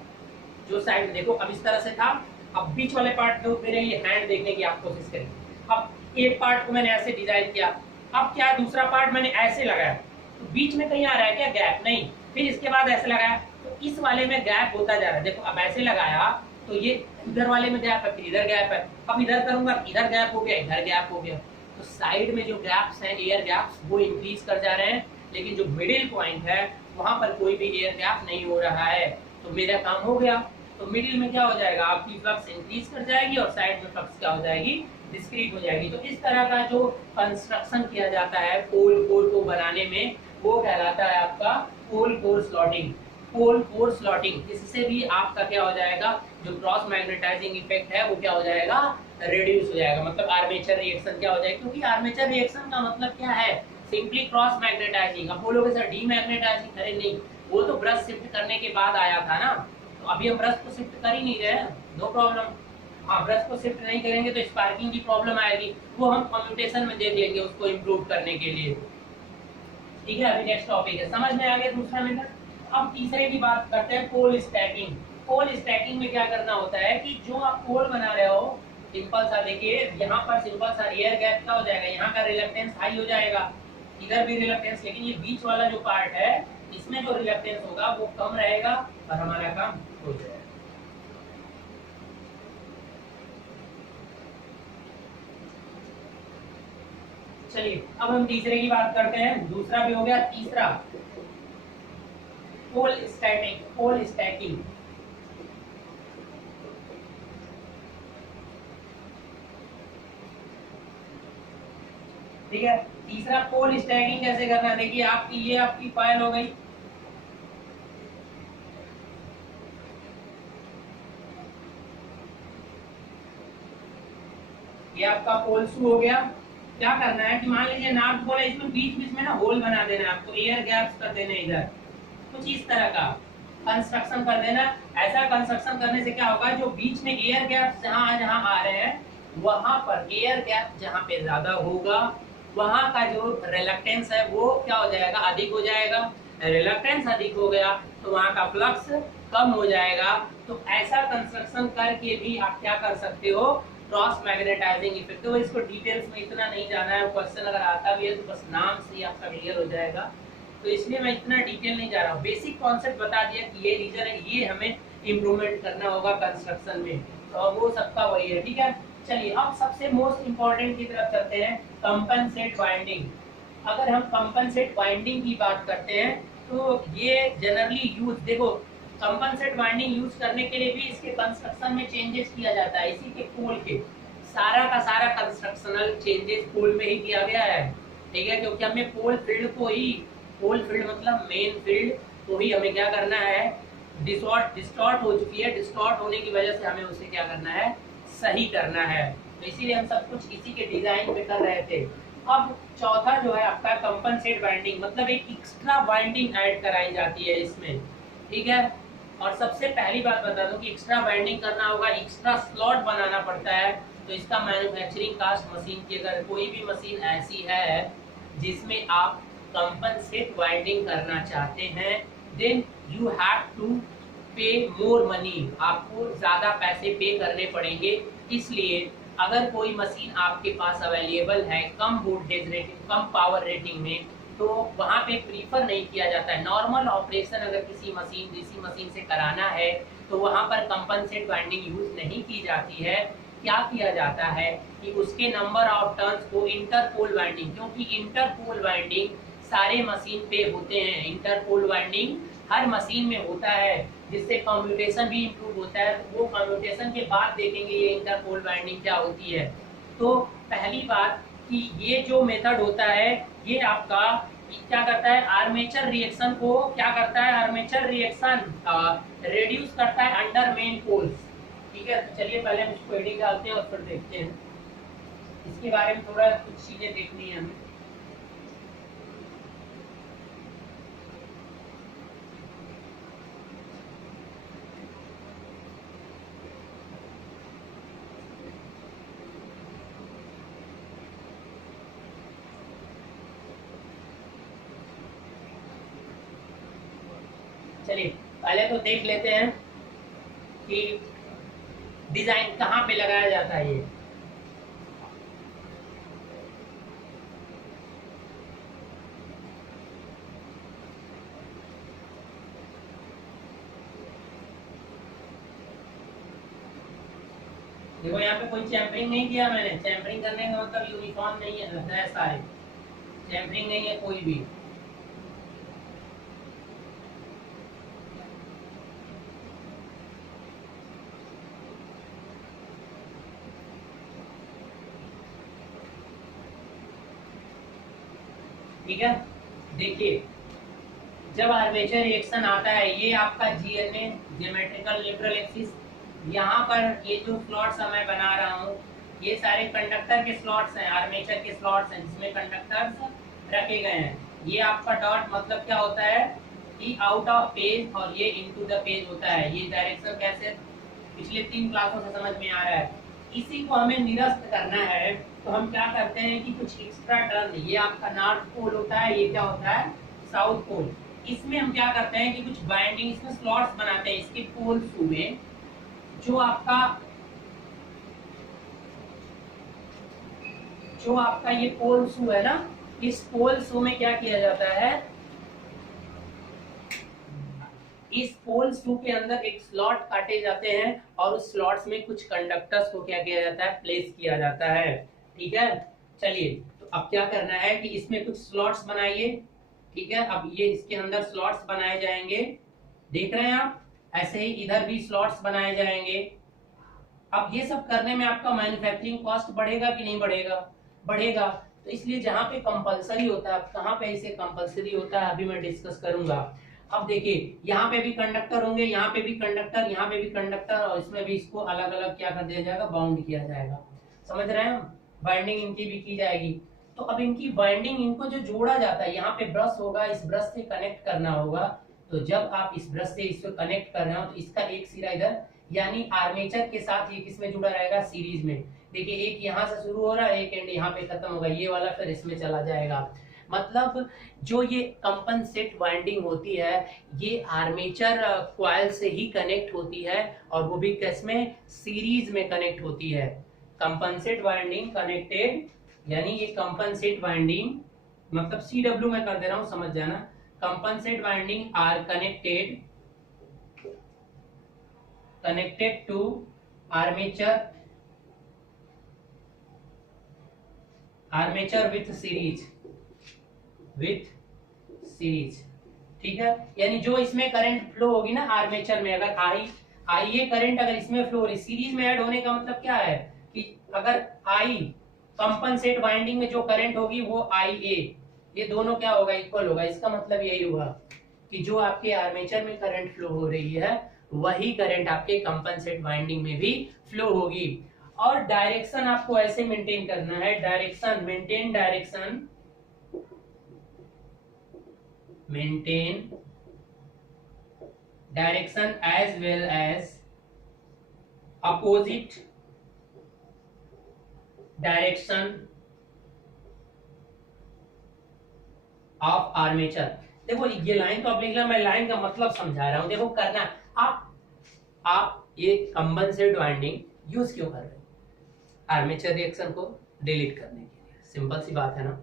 जो साइड में देखो अब इस तरह से था, अब बीच वाले पार्ट में मेरे ये हैंड देखने की आप कोशिश करें। अब एक पार्ट को मैंने ऐसे डिजाइन किया, अब क्या दूसरा पार्ट मैंने ऐसे लगाया, तो बीच में कहीं आ रहा है क्या गैप, नहीं, फिर इसके बाद ऐसे लगाया, तो इस वाले में गैप होता जा रहा है। देखो अब ऐसे लगाया तो ये इधर वाले में गैप है, फिर इधर गैप है, अब इधर करूंगा इधर गैप हो गया, इधर गैप हो गया। तो साइड में जो गैप्स हैं, एयर गैप्स, वो इंक्रीज कर जा रहे हैं, लेकिन जो मिडिल पॉइंट है वहां पर कोई भी एयर गैप नहीं हो रहा है। तो मेरा काम हो गया। तो मिडिल में क्या हो जाएगा, आपकी फ्लक्स इंक्रीज कर जाएगी और साइड में फ्लक्स क्या हो जाएगी, डिस्क्रीट हो जाएगी। तो इस तरह का जो कंस्ट्रक्शन किया जाता है पोल कोर को बनाने में, वो कहलाता है आपका पोल कोर स्लॉटिंग। पोल कोर स्लॉटिंग, इससे भी आपका क्या हो जाएगा, जो क्रॉस मैग्नेटाइजिंग इफेक्ट है वो क्या हो जाएगा, रिड्यूस हो जाएगा। मतलब आर्मेचर रिएक्शन क्या हो जाएगा, क्योंकि आर्मेचर रिएक्शन का मतलब क्या है, सिंपली क्रॉस मैग्नेटाइजिंग। अब बोलोगे सर डीमैग्नेटाइजिंग, अरे नहीं, वो तो ब्रश शिफ्ट करने के बाद आया था ना, तो अभी हम ब्रश को शिफ्ट कर ही नहीं रहे, नो प्रॉब्लम। हाँ, ब्रश को शिफ्ट नहीं करेंगे तो स्पार्किंग की प्रॉब्लम आएगी, वो हम कम्प्यूटेशन में देख लेंगे उसको इम्प्रूव करने के लिए। ठीक है, अभी नेक्स्ट टॉपिक है, समझ में आ गया दूसरा मेथड। अब तीसरे की बात करते हैं, पोल स्टैकिंग। पोल स्टैकिंग में क्या करना होता है कि जो आप पोल बना रहे हो, सिंपल सा देखिए, यहाँ पर सिंपल सा एयर गैप क्या हो जाएगा, यहाँ का रिलक्टेंस हाई हो जाएगा, इधर भी रिलक्टेंस, लेकिन ये बीच वाला जो पार्ट है इसमें जो रिलक्टेंस होगा वो कम रहेगा और हमारा काम हो जाएगा। चलिए अब हम तीसरे की बात करते हैं, दूसरा भी हो गया, तीसरा पोल स्टैटिंग, पोल स्टैकिंग। ठीक है, तीसरा पोल स्टैकिंग कैसे करना है, देखिए आपकी ये आपकी कॉइल हो गई, ये आपका पोल शू हो गया। क्या करना है कि मान लीजिए नॉर्थ पोल है, इसमें बीच बीच में ना होल बना देना है आपको, एयर गैप्स कर देने इधर, कुछ इस तरह का कंस्ट्रक्शन कर देना। ऐसा कंस्ट्रक्शन करने से क्या होगा, जो बीच में एयर गैप्स जहां जहां आ रहे हैं, वहां पर एयर गैप जहां पे ज्यादा होगा, वहां का जो रिलक्टेंस है वो क्या हो जाएगा, अधिक हो जाएगा। रिलक्टेंस अधिक हो गया तो वहां का फ्लक्स कम हो जाएगा। तो ऐसा कंस्ट्रक्शन करके भी आप क्या कर सकते हो, क्रॉस मैग्नेटाइजिंग इफेक्ट। तो इसको डिटेल्स में इतना नहीं जाना है, क्वेश्चन अगर आता भी है तो बस नाम से ही आपका क्लियर हो जाएगा, तो इसलिए मैं इतना डिटेल नहीं जा रहा हूँ। बेसिक कॉन्सेप्ट बता दिया कि ये रीजन है, ये हमें इम्प्रूवमेंट करना होगा कंस्ट्रक्शन में, तो वो सबका वही है। ठीक है, चलिए अब सबसे मोस्ट इंपॉर्टेंट की तरफ चलते हैं, कंपनसेट वाइंडिंग। अगर हम कंपनसेट वाइंडिंग की बात करते हैं तो ये जनरली यूज, देखो कंपनसेट वाइंडिंग यूज करने के लिए भी इसके कंस्ट्रक्शन में चेंजेस किया जाता है। इसी के पोल के सारा का सारा कंस्ट्रक्शनल चेंजेस पोल में ही किया गया है। ठीक है, क्योंकि हमें पोल फील्ड को ही, पोल फील्ड मतलब मेन फील्ड को ही हमें क्या करना है, डिस्टॉर्ट हो चुकी है, डिस्टॉर्ट होने की वजह से हमें उसे क्या करना है, सही करना है। तो इसीलिए हम सब कुछ इसी के डिजाइन पे कर रहे थे। अब चौथा जो है आपका कंपनसेट वाइंडिंग, मतलब एक एक्स्ट्रा वाइंडिंग ऐड कराई जाती है इसमें। ठीक है, और सबसे पहली बात बता दूं कि एक्स्ट्रा वाइंडिंग करना होगा, एक्स्ट्रा स्लॉट बनाना पड़ता है। तो इसका मैन्युफैक्चरिंग कास्ट मशीन की, अगर कोई भी मशीन ऐसी है जिसमें आप कंपनसेट वाइंडिंग करना चाहते हैं, देन यू हैव टू पे मोर मनी, आपको ज्यादा पैसे पे करने पड़ेंगे। इसलिए अगर कोई मशीन आपके पास अवेलेबल है कम वोल्टेज रेटिंग, कम पावर रेटिंग में, तो वहाँ पे प्रीफर नहीं किया जाता है। नॉर्मल ऑपरेशन अगर किसी मशीन, डीसी मशीन से कराना है तो वहाँ पर कंपनसेट वाइंडिंग यूज नहीं की जाती है। क्या किया जाता है कि उसके नंबर ऑफ टर्न्स को इंटरपोल वाइंडिंग, क्योंकि इंटरपोल वाइंडिंग सारे मशीन पे होते हैं, इंटरपोल वाइंडिंग हर मशीन में होता है, जिससे कम्प्यूटेशन भी इम्प्रूव होता है। वो कम्प्यूटेशन के बाद देखेंगे ये इंटरपोल वाइंडिंग क्या होती है। तो पहली बात कि ये जो मेथड होता है ये आपका क्या करता है, आर्मेचर रिएक्शन को क्या करता है, आर्मेचर रिएक्शन रिड्यूस करता है अंडर मेन पोल्स। ठीक है, तो चलिए पहले हम इसको हेडिंग डालते हैं और फिर देखते हैं, इसके बारे में थोड़ा कुछ चीजें देखनी है हमें। चलिए पहले तो देख लेते हैं कि डिजाइन कहाँ पे लगाया जाता है। ये देखो यहाँ पे कोई चैम्परिंग नहीं किया मैंने, चैम्परिंग करने का मतलब यूनिफॉर्म नहीं है सारे, चैम्परिंग नहीं है कोई भी। ठीक है, देखिए जब आर्मेचर रिएक्शन आता है, ये आपका जीएनए ज्योमेट्रिकल न्यूट्रल एक्सिस, यहाँ पर ये जो स्लॉट्स मैं बना रहा हूँ ये सारे कंडक्टर के स्लॉट्स हैं, आर्मेचर के स्लॉट्स हैं जिसमें कंडक्टर्स रखे गए हैं। ये आपका डॉट मतलब क्या होता है कि आउट ऑफ पेज और ये इनटू द पेज होता है। ये डायरेक्शन कैसे पिछले 3 क्लासों से समझ में आ रहा है। इसी को हमें निरस्त करना है तो हम क्या करते हैं कि कुछ एक्स्ट्रा टर्न, ये आपका नॉर्थ पोल होता है, ये क्या होता है साउथ पोल, इसमें हम क्या करते हैं कि कुछ बाइंडिंग इसमें स्लॉट्स बनाते हैं इसके पोल्स में। जो आपका ये पोल शू है ना, इस पोल शू में क्या किया जाता है, इस पोल शू के अंदर एक स्लॉट काटे जाते हैं और उस स्लॉट्स में कुछ कंडक्टर्स को क्या किया जाता है, प्लेस किया जाता है। ठीक है, चलिए तो अब क्या करना है कि इसमें कुछ स्लॉट्स बनाइए। ठीक है, अब ये इसके अंदर स्लॉट्स बनाए जाएंगे, देख रहे हैं आप, ऐसे ही इधर भी स्लॉट्स बनाए जाएंगे। अब ये सब करने में आपका मैन्युफैक्चरिंग कॉस्ट बढ़ेगा कि नहीं बढ़ेगा, बढ़ेगा। तो इसलिए जहां पे कंपलसरी होता है, कहां पे इसे कंपलसरी होता है अभी मैं डिस्कस करूंगा। अब देखिए यहाँ पे भी कंडक्टर होंगे, यहाँ पे भी कंडक्टर, यहाँ पे भी कंडक्टर, और इसमें भी इसको अलग अलग क्या कर दिया जाएगा, बाउंड किया जाएगा। समझ रहे हैं, बाइंडिंग इनकी भी की जाएगी। तो अब इनकी बाइंडिंग, इनको जो जोड़ा जाता है, यहाँ पे ब्रश होगा, इस ब्रश से कनेक्ट करना होगा। तो जब आप इस ब्रश से इसको कनेक्ट कर रहे हो तो इसका एक सिरा इधर, यानी आर्मेचर के साथ ये किसमें जुड़ा रहेगा, सीरीज में। देखिए एक यहाँ से शुरू हो रहा है, एक एंड यहाँ पे खत्म होगा, ये वाला फिर इसमें चला जाएगा। मतलब जो ये कंपनसेट वाइंडिंग होती है ये आर्मेचर कॉइल से ही कनेक्ट होती है, और वो भी किसमें, सीरीज में कनेक्ट होती है। कंपनसेट वाइंडिंग कनेक्टेड, यानी ये कंपनसेट वाइंडिंग मतलब CW में कर दे रहा हूं, समझ जाना। Compensate winding are connected to armature with series. ठीक है, यानी जो इसमें करंट फ्लो होगी ना आर्मेचर में, अगर आई ये करंट अगर इसमें फ्लो हो रही, सीरीज में ऐड होने का मतलब क्या है कि अगर आई कंपनसेट वाइंडिंग में जो करंट होगी वो IA, ये दोनों क्या होगा, इक्वल होगा। इसका मतलब यही हुआ कि जो आपके आर्मेचर में करंट फ्लो हो रही है वही करंट आपके कंपनसेट वाइंडिंग में भी फ्लो होगी। और डायरेक्शन आपको ऐसे मेंटेन करना है, maintain direction as well as opposite direction of armature. देखो ये लाइन तो आप लिख लो, मैं लाइन का मतलब समझा रहा हूं। देखो करना, आप ये कंपनसेट वाइंडिंग यूज क्यों कर रहे हो, आर्मेचर रिएक्शन को डिलीट करने के लिए। सिंपल सी बात है ना।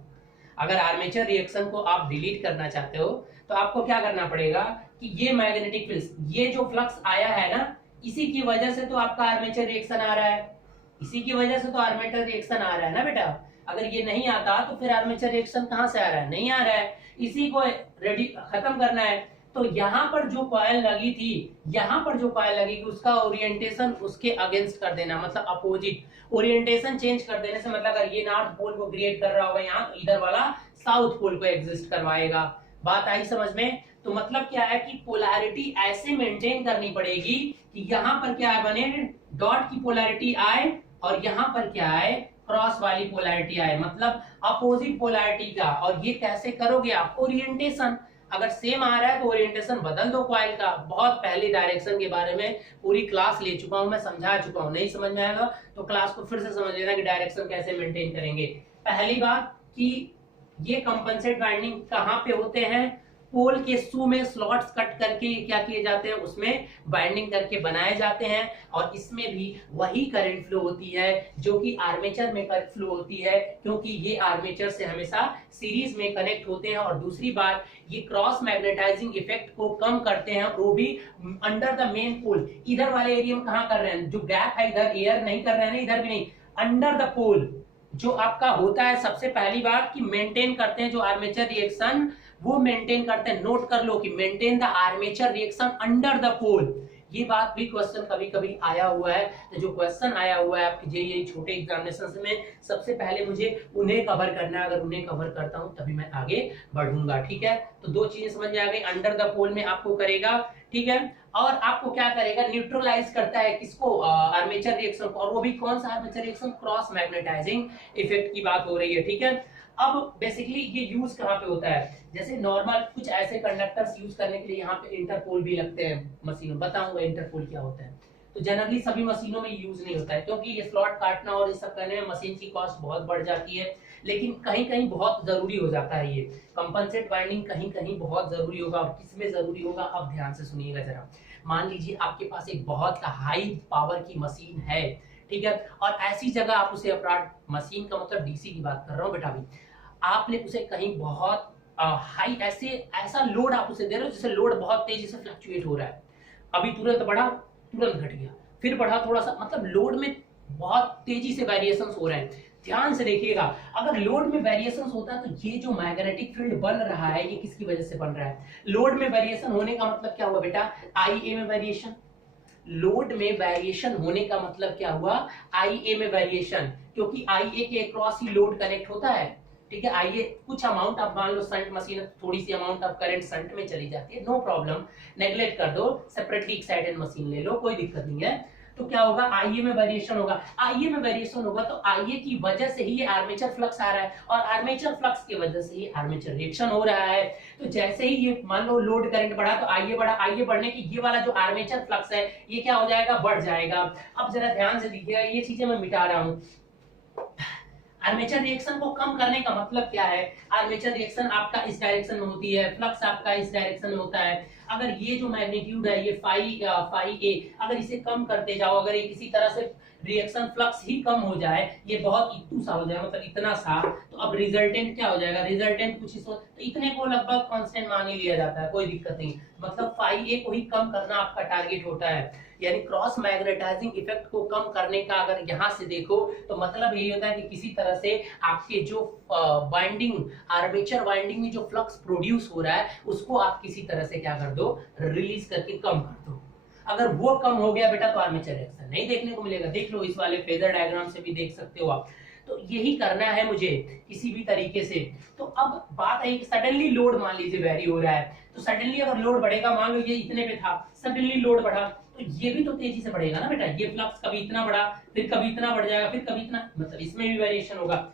अगर आर्मेचर रिएक्शन को आप डिलीट करना चाहते हो तो आपको क्या करना पड़ेगा कि ये मैग्नेटिक फील्ड, ये जो फ्लक्स आया है ना, इसी की वजह से तो आपका आर्मेचर रिएक्शन आ रहा है, इसी की वजह से तो आर्मेचर रिएक्शन आ रहा है ना बेटा। अगर ये नहीं आता तो फिर आर्मेचर रिएक्शन कहां से आ रहा है, नहीं आ रहा है। इसी को खत्म करना है। तो यहाँ पर जो कॉइल लगी थी, यहाँ पर जो कॉइल लगेगी उसका ओरिएंटेशन उसके अगेंस्ट कर देना, मतलब अपोजिट। ओरिएंटेशन चेंज कर देने से मतलब अगर ये नॉर्थ पोल को क्रिएट कर रहा होगा यहाँ, तो इधर वाला साउथ पोल को एग्जिस्ट करवाएगा। बात आई समझ में। तो मतलब क्या है कि पोलैरिटी ऐसे मेंटेन करनी पड़ेगी कि यहाँ पर क्या बने, डॉट की पोलैरिटी आए, और यहाँ पर क्या आए, क्रॉस वाली पोलैरिटी आए, मतलब अपोजिट पोलैरिटी का। और ये कैसे करोगे आप, ओरिएंटेशन। अगर सेम आ रहा है तो ओरिएंटेशन बदल दो कॉइल का। बहुत पहले डायरेक्शन के बारे में पूरी क्लास ले चुका हूं, मैं समझा चुका हूं। नहीं समझ में आएगा तो क्लास को फिर से समझ लेना कि डायरेक्शन कैसे मेंटेन करेंगे। पहली बात कि ये कंपनसेट वाइंडिंग कहाँ पे होते हैं, पोल के शू में स्लॉट्स कट करके क्या किए जाते हैं, उसमें बाइंडिंग करके बनाए जाते हैं। और इसमें भी वही करंट फ्लो होती है जो कि आर्मेचर में करंट फ्लो होती है, क्योंकि ये आर्मेचर से हमेशा सीरीज में कनेक्ट होते हैं। और दूसरी बात, ये क्रॉस मैग्नेटाइजिंग इफेक्ट को कम करते हैं, वो भी अंडर द मेन पोल। इधर वाले एरिया में कहाँ कर रहे हैं, जो गैप है इधर एयर नहीं कर रहे हैं, इधर भी नहीं, अंडर द पोल जो आपका होता है। सबसे पहली बात कि मेंटेन करते हैं जो आर्मेचर रिएक्शन, वो मेंटेन करते हैं। नोट कर लो कि maintain the armature reaction under the pole. ये बात भी क्वेश्चन कभी कभी आया हुआ है, तो जो क्वेश्चन आया हुआ है आपके जेईई छोटे एग्जामिनेशन में, सबसे पहले मुझे उन्हें कवर करना है। अगर उन्हें कवर करता हूं तभी मैं आगे बढ़ूंगा। ठीक है, तो दो चीजें समझ में आ गई। अंडर द पोल में आपको करेगा, ठीक है, और आपको क्या करेगा, न्यूट्रलाइज करता है किसको, आर्मेचर रिएक्शन को, और वो भी कौन सा armature reaction, cross magnetizing effect की बात हो रही है। ठीक है, अब बेसिकली ये यूज कहाँ पे होता है, जैसे नॉर्मल कुछ ऐसे कंडक्टर्स यूज करने के लिए यहाँ पे इंटरपोल भी लगते हैं मशीनों, बताऊंगा इंटरपोल क्या होता है। तो जनरली सभी मशीनों में यूज नहीं होता है, क्योंकि ये स्लॉट काटना और ये सब करने में मशीन की कॉस्ट बहुत बढ़ जाती है, लेकिन कहीं कहीं बहुत जरूरी हो जाता है। ये कंपनसेट वाइंडिंग कहीं कहीं बहुत जरूरी होगा, और किसमें जरूरी होगा अब ध्यान से सुनिएगा जरा। मान लीजिए आपके पास एक बहुत हाई पावर की मशीन है, ठीक है, और ऐसी जगह आप उसे अपराध, मशीन का मतलब डीसी की बात कर रहा हूँ बेटा, भी आपने उसे कहीं बहुत हाई ऐसा लोड आप उसे दे रहे हो जिससे लोड बहुत तेजी से फ्लक्चुएट हो रहा है, अभी तुरंत बढ़ा तुरंत घट गया, फिर बढ़ा थोड़ा सा, मतलब लोड में बहुत तेजी से वेरिएशंस हो रहे हैं। ध्यान से देखिएगा, अगर लोड में वेरिएशंस होता है तो ये जो मैग्नेटिक फील्ड बन रहा है ये किसकी वजह से बन रहा है, लोड में वेरिएशन होने का मतलब क्या हुआ बेटा, आईए में वेरिएशन। लोड में वेरिएशन होने का मतलब क्या हुआ, आईए में वेरिएशन, क्योंकि आईए के अक्रॉस ही लोड कनेक्ट होता है। ठीक है, आइए कुछ अमाउंट आप मान लो, शंट मशीन थोड़ी सी अमाउंट ऑफ करंट शंट में चली जाती है, नो प्रॉब्लम, नेग्लेक्ट कर दो, सेपरेटली एक्साइटेड मशीन ले लो, कोई दिक्कत नहीं है। तो क्या होगा, आईए में वेरिएशन होगा, आईए में वेरिएशन होगा तो आईए की वजह से ही ये आर्मेचर फ्लक्स आ रहा है, और आर्मेचर फ्लक्स की वजह से ही आर्मेचर रिएक्शन हो रहा है। तो जैसे ही ये मान लो लोड करंट बढ़ा तो आईए बढ़ा, आईए बढ़ने की ये वाला जो आर्मेचर फ्लक्स है ये क्या हो जाएगा, बढ़ जाएगा। अब जरा ध्यान से देखिएगा, ये चीजें मैं मिटा रहा हूं। आर्मेचर रिएक्शन को कम करने का मतलब क्या है, आर्मेचर रिएक्शन आपका इस डायरेक्शन में होती है, फ्लक्स आपका इस डायरेक्शन में होता है। अगर ये जो मैग्नीट्यूड है ये फाई ए, अगर इसे कम करते जाओ, अगर ये किसी तरह से रिएक्शन फ्लक्स ही कम हो जाए, ये बहुत इतू सा हो जाए, मतलब इतना सा, तो अब रिजल्टेंट क्या हो जाएगा, रिजल्टेंट कुछ तो इतने को लगभग कांस्टेंट मान ही लिया जाता है, कोई दिक्कत नहीं, मतलब फाई ए को ही कम करना आपका टारगेट होता है। यानी क्रॉस मैग्नेटाइजिंग इफेक्ट को कम करने का अगर यहां से देखो तो मतलब यही होता है कि किसी तरह से आपके जो वाइंडिंग, आर्मेचर वाइंडिंग में जो फ्लक्स प्रोड्यूस हो रहा है उसको आप किसी तरह से क्या कर दो, रिलीज करके कम कर दो। अगर वो कम हो गया बेटा तो आर्मेचर रिएक्शन नहीं देखने को मिलेगा। देख लो इस वाले फेजर डायग्राम से भी देख सकते हो आप। तो यही करना है मुझे किसी भी तरीके से। तो अब बात है कि सडनली लोड मान लीजिए वेरी हो रहा है, तो सडनली अगर लोड बढ़ेगा, मान लो ये इतने पे था, सडनली लोड बढ़ा तो ये भी तो तेजी से बढ़ेगा ना बेटा, ये फ्लक्स कभी इतना बढ़ा, फिर कभी इतना बढ़ जाएगा, फिर कभी इतना, मतलब इसमें भी वेरिएशन होगा।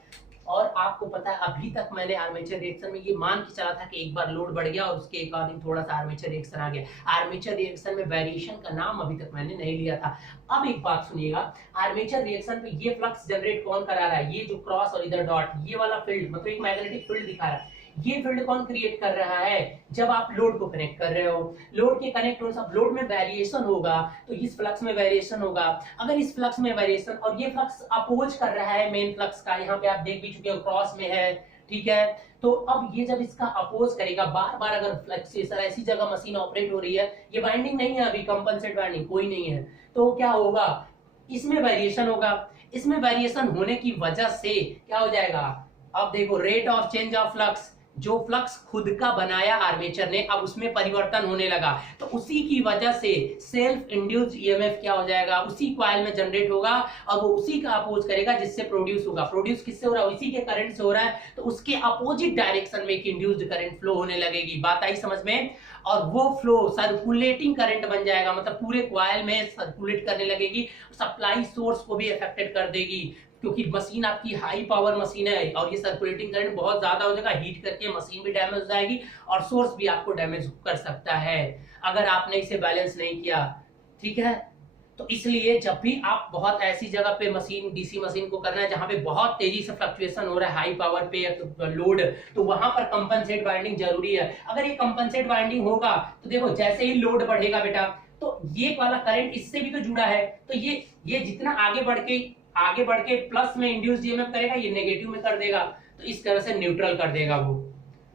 और आपको पता है अभी तक मैंने आर्मेचर रिएक्शन में ये मान के चला था कि एक बार लोड बढ़ गया और उसके अकॉर्डिंग थोड़ा सा आर्मेचर रिएक्शन आ गया। आर्मेचर रिएक्शन में वेरिएशन का नाम अभी तक मैंने नहीं लिया था। अब एक बात सुनिएगा, आर्मेचर रिएक्शन पे ये फ्लक्स जनरेट कौन करा रहा है, ये जो क्रॉस और इधर डॉट, ये वाला फील्ड मतलब एक मैग्नेटिक फील्ड दिखा रहा है, ये फील्ड कौन क्रिएट कर रहा है, जब आप लोड को कनेक्ट कर रहे हो। लोड के कनेक्ट होने से लोड में वेरिएशन होगा तो इस फ्लक्स में वेरिएशन होगा। अगर इस फ्लक्स में वेरिएशन, और ये फ्लक्स अपोज कर रहा है मेन फ्लक्स का, यहाँ पे आप देख भी चुके हो क्रॉस में है, ठीक है। तो अब ये जब इसका अपोज करेगा बार बार, अगर फ्लक्सेशन ऐसी जगह मशीन ऑपरेट हो रही है, ये वाइंडिंग नहीं है अभी, कंपनसेट वाइंडिंग कोई नहीं है, तो क्या होगा, इसमें वेरिएशन होगा। इसमें वेरिएशन होने की वजह से क्या हो जाएगा, अब देखो rate of change of flux, जो फ्लक्स खुद का बनाया आर्मेचर ने अब उसमें परिवर्तन होने लगा, तो उसी की वजह से सेल्फ इंड्यूस्ड ईएमएफ क्या हो जाएगा, उसी कॉइल में जनरेट होगा और वो उसी का अपोज करेगा जिससे प्रोड्यूस होगा। प्रोड्यूस किससे हो रहा है, उसी के करंट से हो रहा है, तो उसके अपोजिट डायरेक्शन में एक इंड्यूस्ड करंट फ्लो होने लगेगी। बात आई समझ में, और वो फ्लो सर्कुलेटिंग करंट बन जाएगा, मतलब पूरे कॉइल में सर्कुलेट करने लगेगी, सप्लाई सोर्स को भी अफेक्टेड कर देगी, क्योंकि मशीन आपकी हाई पावर मशीन है और ये सर्कुलेटिंग करंट बहुत ज्यादा हो जाएगा, हीट करके मशीन भी डैमेज हो जाएगी और सोर्स भी आपको डैमेज कर सकता है अगर आपने इसे बैलेंस नहीं किया, ठीक है। तो इसलिए जब भी आप बहुत ऐसी जगह पे मशीन, डीसी मशीन को करना है जहां पे बहुत तेजी से फ्लक्चुएशन हो रहा है, हाई पावर पे लोड, तो वहां पर कंपनसेट वाइंडिंग जरूरी है। अगर ये कंपनसेट वाइंडिंग होगा तो देखो जैसे ही लोड बढ़ेगा बेटा, तो ये वाला करंट इससे भी तो जुड़ा है, तो ये जितना आगे बढ़ के प्लस में इंड्यूस्ड ईएमएफ करेगा, ये नेगेटिव में कर देगा, तो इस तरह से न्यूट्रल कर देगा वो।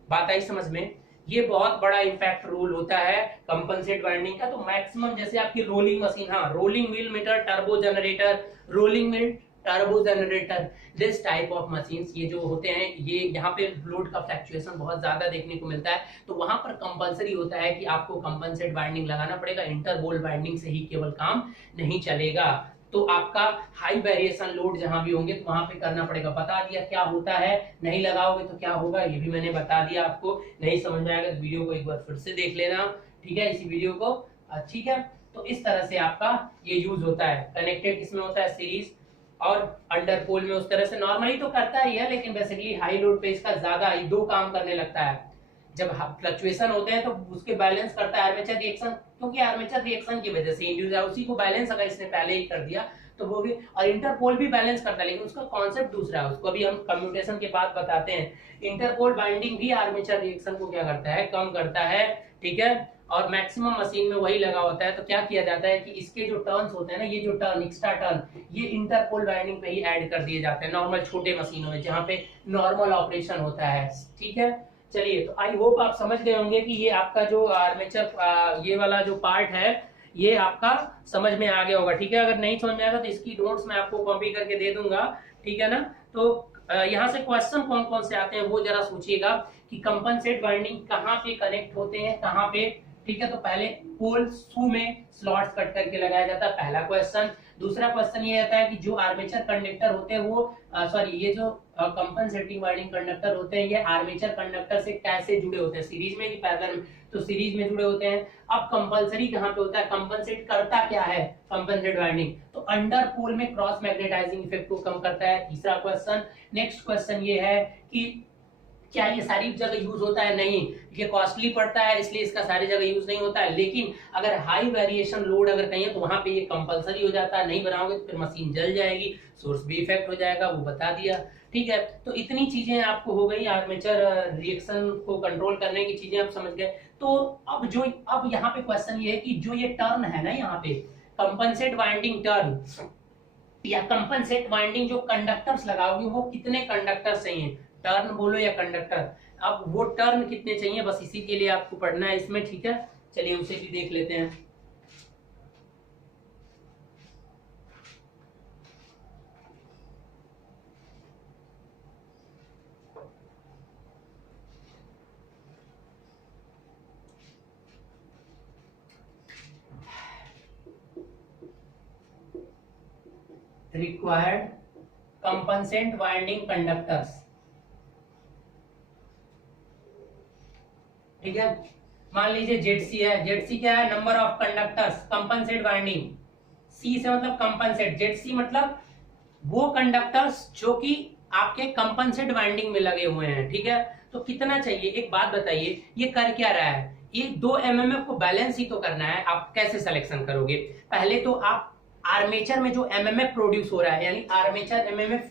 बात आई समझ में, ये बहुत बड़ा इंपैक्ट रूल होता है कंपनसेट वाइंडिंग का। तो मैक्सिमम जैसे आपकी रोलिंग मशीन, हाँ rolling mill meter, turbo generator, rolling mill, turbo generator, this type of machines, ये जो होते हैं ये यहाँ पे लोड का फ्लक्चुएशन बहुत ज्यादा देखने को मिलता है, तो वहां पर कंपलसरी होता है कि आपको कंपनसेट वाइंडिंग लगाना पड़ेगा, इंटरपोल वाइंडिंग से ही केवल काम नहीं चलेगा। तो आपका हाई वेरिएशन लोड जहां भी होंगे तो वहां पे करना पड़ेगा। बता दिया क्या होता है, नहीं लगाओगे तो क्या होगा ये भी मैंने बता दिया आपको। नहीं समझ में आएगा तो वीडियो को एक बार फिर से देख लेना, ठीक है, इसी वीडियो को, ठीक है। तो इस तरह से आपका ये यूज होता है। कनेक्टेड किसमें होता है, सीरीज और अंडर पोल में उस तरह से नॉर्मली तो करता ही है, लेकिन बेसिकली हाई लोड पे इसका ज्यादा दो काम करने लगता है। जब फ्लक्चुएशन होते हैं तो उसके बैलेंस करता है आर्मेचर रिएक्शन, क्योंकि आर्मेचर रिएक्शन की वजह से इंड्यूस है, उसी को बैलेंस अगर इसने पहले ही कर दिया तो वो भी, और इंटरपोल भी बैलेंस करता है, लेकिन उसका कॉन्सेप्ट दूसरा है, उसको अभी हम कम्यूटेशन के बाद बताते हैं। इंटरपोल बाइंडिंग भी आर्मेचर रिएक्शन को क्या करता है, कम करता है, ठीक है। और मैक्सिमम मशीन में वही लगा होता है, तो क्या किया जाता है कि इसके जो टर्न्स होते हैं ना, ये जो टर्न, एक्स्ट्रा टर्न, ये इंटरपोल बाइंडिंग पे ही ऐड कर दिए जाते हैं नॉर्मल छोटे मशीनों में जहां पे नॉर्मल ऑपरेशन होता है, ठीक है। चलिए, तो आई होप आप समझ गए होंगे कि ये आपका जो आर्मेचर ये वाला जो पार्ट है ये आपका समझ में आ गया होगा, ठीक है। अगर नहीं समझ में आएगा तो इसकी नोट्स मैं आपको कॉपी करके दे दूंगा, ठीक है ना। तो यहाँ से क्वेश्चन कौन कौन से आते हैं वो जरा सोचिएगा कि कंपनसेट वाइंडिंग कहाँ पे कनेक्ट होते हैं, कहाँ पे, ठीक है। तो पहले पोल शू में स्लॉट्स कट करके लगाया जाता है, पहला क्वेश्चन। दूसरा क्वेश्चन ये आता है कि जो आर्मेचर कंडक्टर होते हैं वो सॉरी ये जो कंपनसेटिंग वाइंडिंग कंडक्टर होते हैं ये आर्मेचर कंडक्टर से कैसे जुड़े होते हैं, सीरीज में कि पैरेलल में, तो सीरीज में जुड़े होते हैं। अब कंपलसरी कहाँ पे होता है, कंपनसेट करता क्या है कंपनसेट वाइंडिंग, तो अंडर पोल में क्रॉस मैग्नेटाइजिंग इफेक्ट को कम करता है, तीसरा क्वेश्चन। नेक्स्ट क्वेश्चन ये है कि क्या ये सारी जगह यूज होता है, नहीं, ये कॉस्टली पड़ता है इसलिए इसका सारी जगह यूज नहीं होता है, लेकिन अगर हाई वेरिएशन लोड अगर कहीं है तो वहां पे ये कंपलसरी हो जाता है, नहीं बनाओगे तो फिर मशीन जल जाएगी, सोर्स भी इफेक्ट हो जाएगा, वो बता दिया, ठीक है। तो इतनी चीजें आपको हो गई, आर्मेचर रिएक्शन को कंट्रोल करने की चीजें आप समझ गए। तो अब यहाँ पे क्वेश्चन ये है कि जो ये टर्न है ना, यहाँ पे कंपनसेट वाइंडिंग टर्न या कंपनसेट वाइंडिंग जो कंडक्टर्स लगाओगे वो कितने कंडक्टर चाहिए, टर्न बोलो या कंडक्टर, अब वो टर्न कितने चाहिए, बस इसी के लिए आपको पढ़ना है इसमें, ठीक है। चलिए उसे भी देख लेते हैं। रिक्वायर्ड कंपनसेट वाइंडिंग कंडक्टर्स, ठीक है। मान लीजिए जेडसी है, जेडसी क्या है, number of conductors, compensate winding, C से मतलब कंपनसेट, जेडसी मतलब वो कंडक्टर्स जो कि आपके कंपनसेट वाइंडिंग में लगे हुए हैं, ठीक है। तो कितना चाहिए, एक बात बताइए, ये कर क्या रहा है, ये 2 एमएमएफ को बैलेंस ही तो करना है, आप कैसे सिलेक्शन करोगे, पहले तो आप आर्मेचर में जो एमएमएफ प्रोड्यूस हो रहा है, यानी आर्मेचर एमएमएफ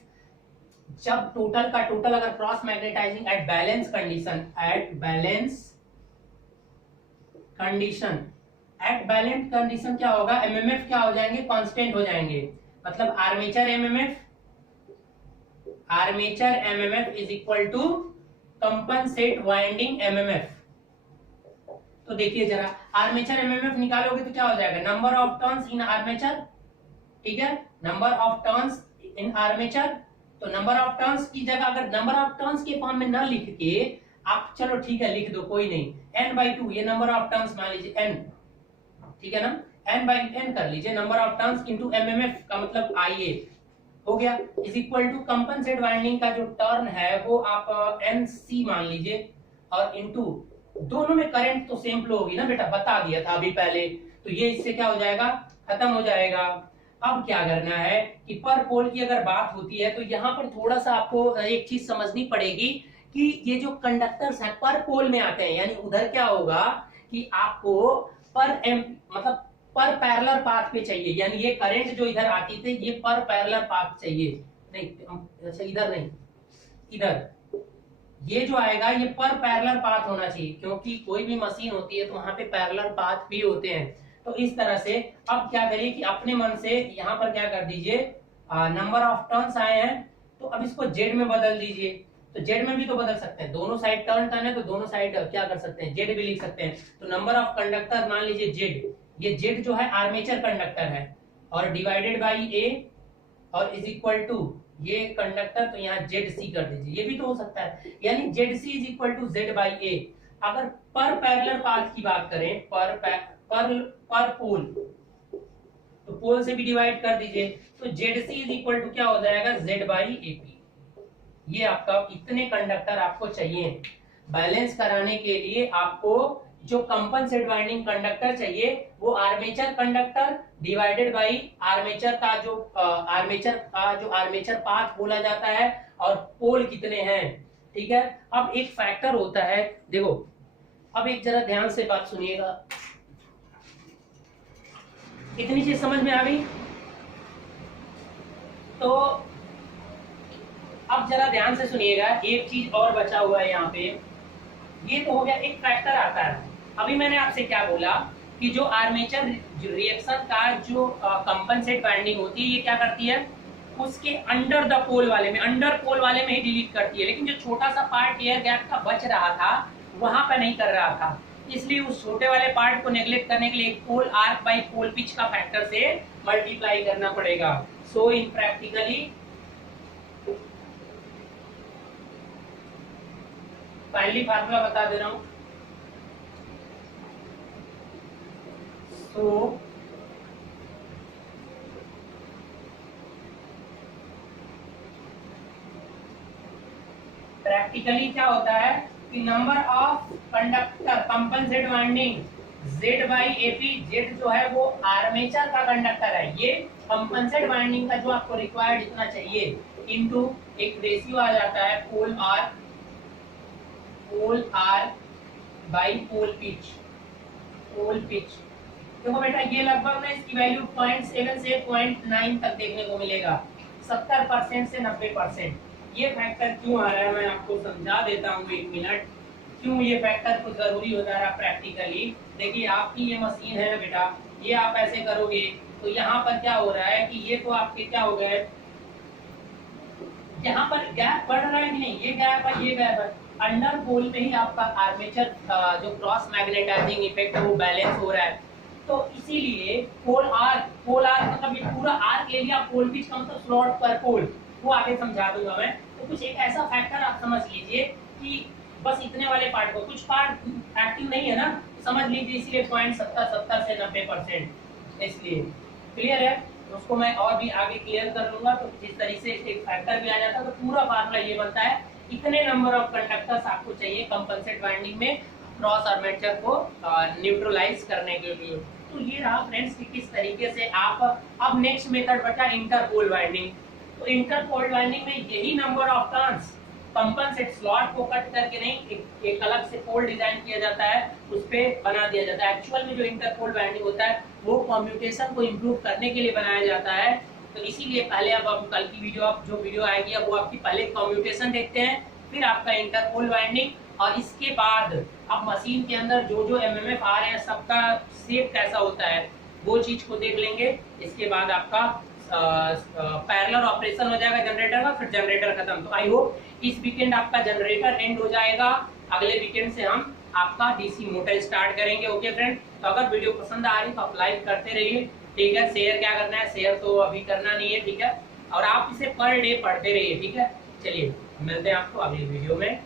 जब टोटल का टोटल अगर cross magnetizing at balance condition, at balance condition, at balance condition क्या होगा, एमएमएफ क्या हो जाएंगे, कांस्टेंट हो जाएंगे, मतलब armature MMF is equal to compensate winding MMF. तो देखिए जरा, आर्मेचर एमएमएफ निकालोगे तो क्या हो जाएगा, number of turns in armature, ठीक है, number of turns in armature. तो नंबर ऑफ टर्न्स की जगह अगर नंबर ऑफ टर्न्स के फॉर्म में न लिख के आप, चलो ठीक है लिख दो कोई नहीं, n/2 ये नंबर ऑफ टर्न्स मान लीजिए n, ठीक है ना, n/n कर लीजिए, number of turns into MMF का मतलब Ia हो गया, is equal to compensate winding का जो टर्न है वो आप nc मान लीजिए, और इनटू दोनों में करंट तो सेम फ्लो होगी ना बेटा, बता दिया था अभी पहले, तो ये इससे क्या हो जाएगा, खत्म हो जाएगा। अब क्या करना है कि पर पोल की अगर बात होती है तो यहाँ पर थोड़ा सा आपको एक चीज समझनी पड़ेगी कि ये जो कंडक्टर्स हैं पर पोल में आते हैं, यानी उधर क्या होगा कि आपको मतलब पर पैरेलल पाथ पे चाहिए, यानी ये करंट जो इधर आती थी ये पर पैरेलल पाथ चाहिए, नहीं अच्छा इधर नहीं, इधर ये जो आएगा ये पर पैरेलल पाथ होना चाहिए, क्योंकि कोई भी मशीन होती है तो वहां पे पैरेलल पाथ भी होते हैं। तो इस तरह से अब क्या करिए कि अपने मन से यहाँ पर क्या कर दीजिए, नंबर ऑफ टर्न्स आए हैं तो अब इसको जेड में बदल दीजिए, तो जेड में भी तो बदल सकते हैं, दोनों साइड टर्न है तो दोनों साइड क्या कर सकते हैं, जेड भी लिख सकते हैं। तो नंबर ऑफ कंडक्टर मान लीजिए जेड, ये जेड जो है आर्मेचर कंडक्टर है, और डिवाइडेड बाई ए और इज इक्वल टू ये कंडक्टर, तो यहाँ जेड सी कर दीजिए, ये भी तो हो सकता है, यानी Z C is equal to Z by A. अगर पर पैरेलल पाथ की बात करें, पर पोल, तो पोल से भी डिवाइड कर दीजिए, तो Z C is equal to क्या हो जाएगा, जेड बाई ए पी। ये आपका इतने कंडक्टर आपको चाहिए। बैलेंस कराने के लिए आपको जो कंपनसेट वाइंडिंग कंडक्टर चाहिए वो armature conductor divided by armature का जो आर्मेचर पाथ बोला जाता है, और पोल कितने हैं, ठीक है। अब एक फैक्टर होता है, देखो अब एक जरा ध्यान से बात सुनिएगा, इतनी चीज समझ में आ गई? तो अब जरा ध्यान से सुनिएगा, एक चीज और बचा हुआ है यहाँ पे, ये तो हो गया, एक फैक्टर आता है। अभी मैंने आपसे क्या बोला कि जो आर्मेचर रिएक्शन का जो कंपनसेट वाइंडिंग होती है, ये क्या करती है, उसके अंडर द पोल वाले में, अंडर पोल वाले में ही डिलीट करती है, लेकिन जो छोटा सा पार्ट एयर गैप का बच रहा था वहां पर नहीं कर रहा था, इसलिए उस छोटे वाले पार्ट को नेग्लेक्ट करने के लिए पोल आर्क बाई पोल पिच का फैक्टर से मल्टीप्लाई करना पड़ेगा। सो इन प्रैक्टिकली फाइनली फार्मूला बता दे रहा हूं। तो प्रैक्टिकली क्या होता है कि number of conductor compensate winding Z by AP, Z जो है वो आर्मेचर का कंडक्टर है, ये कंपनसेट वाइंडिंग का जो आपको रिक्वायर्ड इतना चाहिए, इनटू एक रेशियो आ जाता है पोल आर बाई पोल पिच। देखो बेटा ये लगभग ना इसकी वैल्यू 0.7 से 0.9 तक देखने को मिलेगा, 70% से 90%। ये फैक्टर क्यों आ रहा है मैं आपको समझा देता हूँ, 1 मिनट, क्यों ये फैक्टर तो जरूरी हो जा रहा है प्रैक्टिकली। देखिए आपकी ये मशीन है बेटा, ये आप ऐसे करोगे तो यहाँ पर क्या हो रहा है कि ये तो आपके क्या हो गए, यहाँ पर गैप बढ़ रहा है कि नहीं, ये गैप है, ये गैप है, अंडर पोल में ही आपका आर्मेचर जो क्रॉस मैग्नेटाइजिंग इफेक्ट है वो बैलेंस हो रहा है। तो इसीलिए पोल आर मतलब ये पूरा आर्क एरिया, पोल पिच का मतलब स्लॉट पर पोल, वो आगे समझा दूंगा मैं। तो कुछ एक ऐसा फैक्टर आप समझ लीजिए कि बस इतने वाले पार्ट को, कुछ पार्ट एक्टिव नहीं है ना, समझ लीजिए, इसीलिए 0.70 से 90%, इसलिए क्लियर है। तो उसको मैं और भी आगे क्लियर कर लूंगा। तो जिस तरीके से एक फैक्टर भी आ जाता है तो पूरा फार्मूला ये बनता है, इतने नंबर ऑफ कंडक्टर्स आपको चाहिए कंपनसेट वाइंडिंग में क्रॉस आर्मेचर को न्यूट्रलाइज करने के लिए। तो ये रहा फ्रेंड्स कि किस तरीके से आप, अब नेक्स्ट मेथड बचा इंटरपोल वाइंडिंग। तो इंटरपोल वाइंडिंग में यही number of turns compensate slot को कट करके नहीं, एक अलग से पोल डिजाइन किया जाता है, उस पे बना दिया जाता है। एक्चुअल में जो इंटरपोल वाइंडिंग होता है वो कम्यूटेशन को इम्प्रूव करने के लिए बनाया जाता है। तो इसीलिए पहले अब कल की वीडियो, आप जो वीडियो आएगी अब वो आपकी पहले कम्यूटेशन देखते हैं, फिर आपका इंटरपोल वाइंडिंग, और इसके बाद अब मशीन के अंदर जो जो एमएमएफ आ रहे हैं सबका शेप कैसा होता है वो चीज को देख लेंगे। इसके बाद आपका पैरेलल ऑपरेशन हो जाएगा जनरेटर का, फिर जनरेटर खत्म। तो आई होप इस वीकेंड आपका जनरेटर एंड हो जाएगा, अगले वीकेंड से हम आपका डीसी मोटर स्टार्ट करेंगे। ओके फ्रेंड, तो अगर वीडियो पसंद आ रही तो आप लाइक करते रहिए, ठीक है। शेयर क्या करना है, शेयर तो अभी करना नहीं है, ठीक है। और आप इसे पर डे पढ़ते रहिए, ठीक है। चलिए मिलते हैं आपको अगली वीडियो में।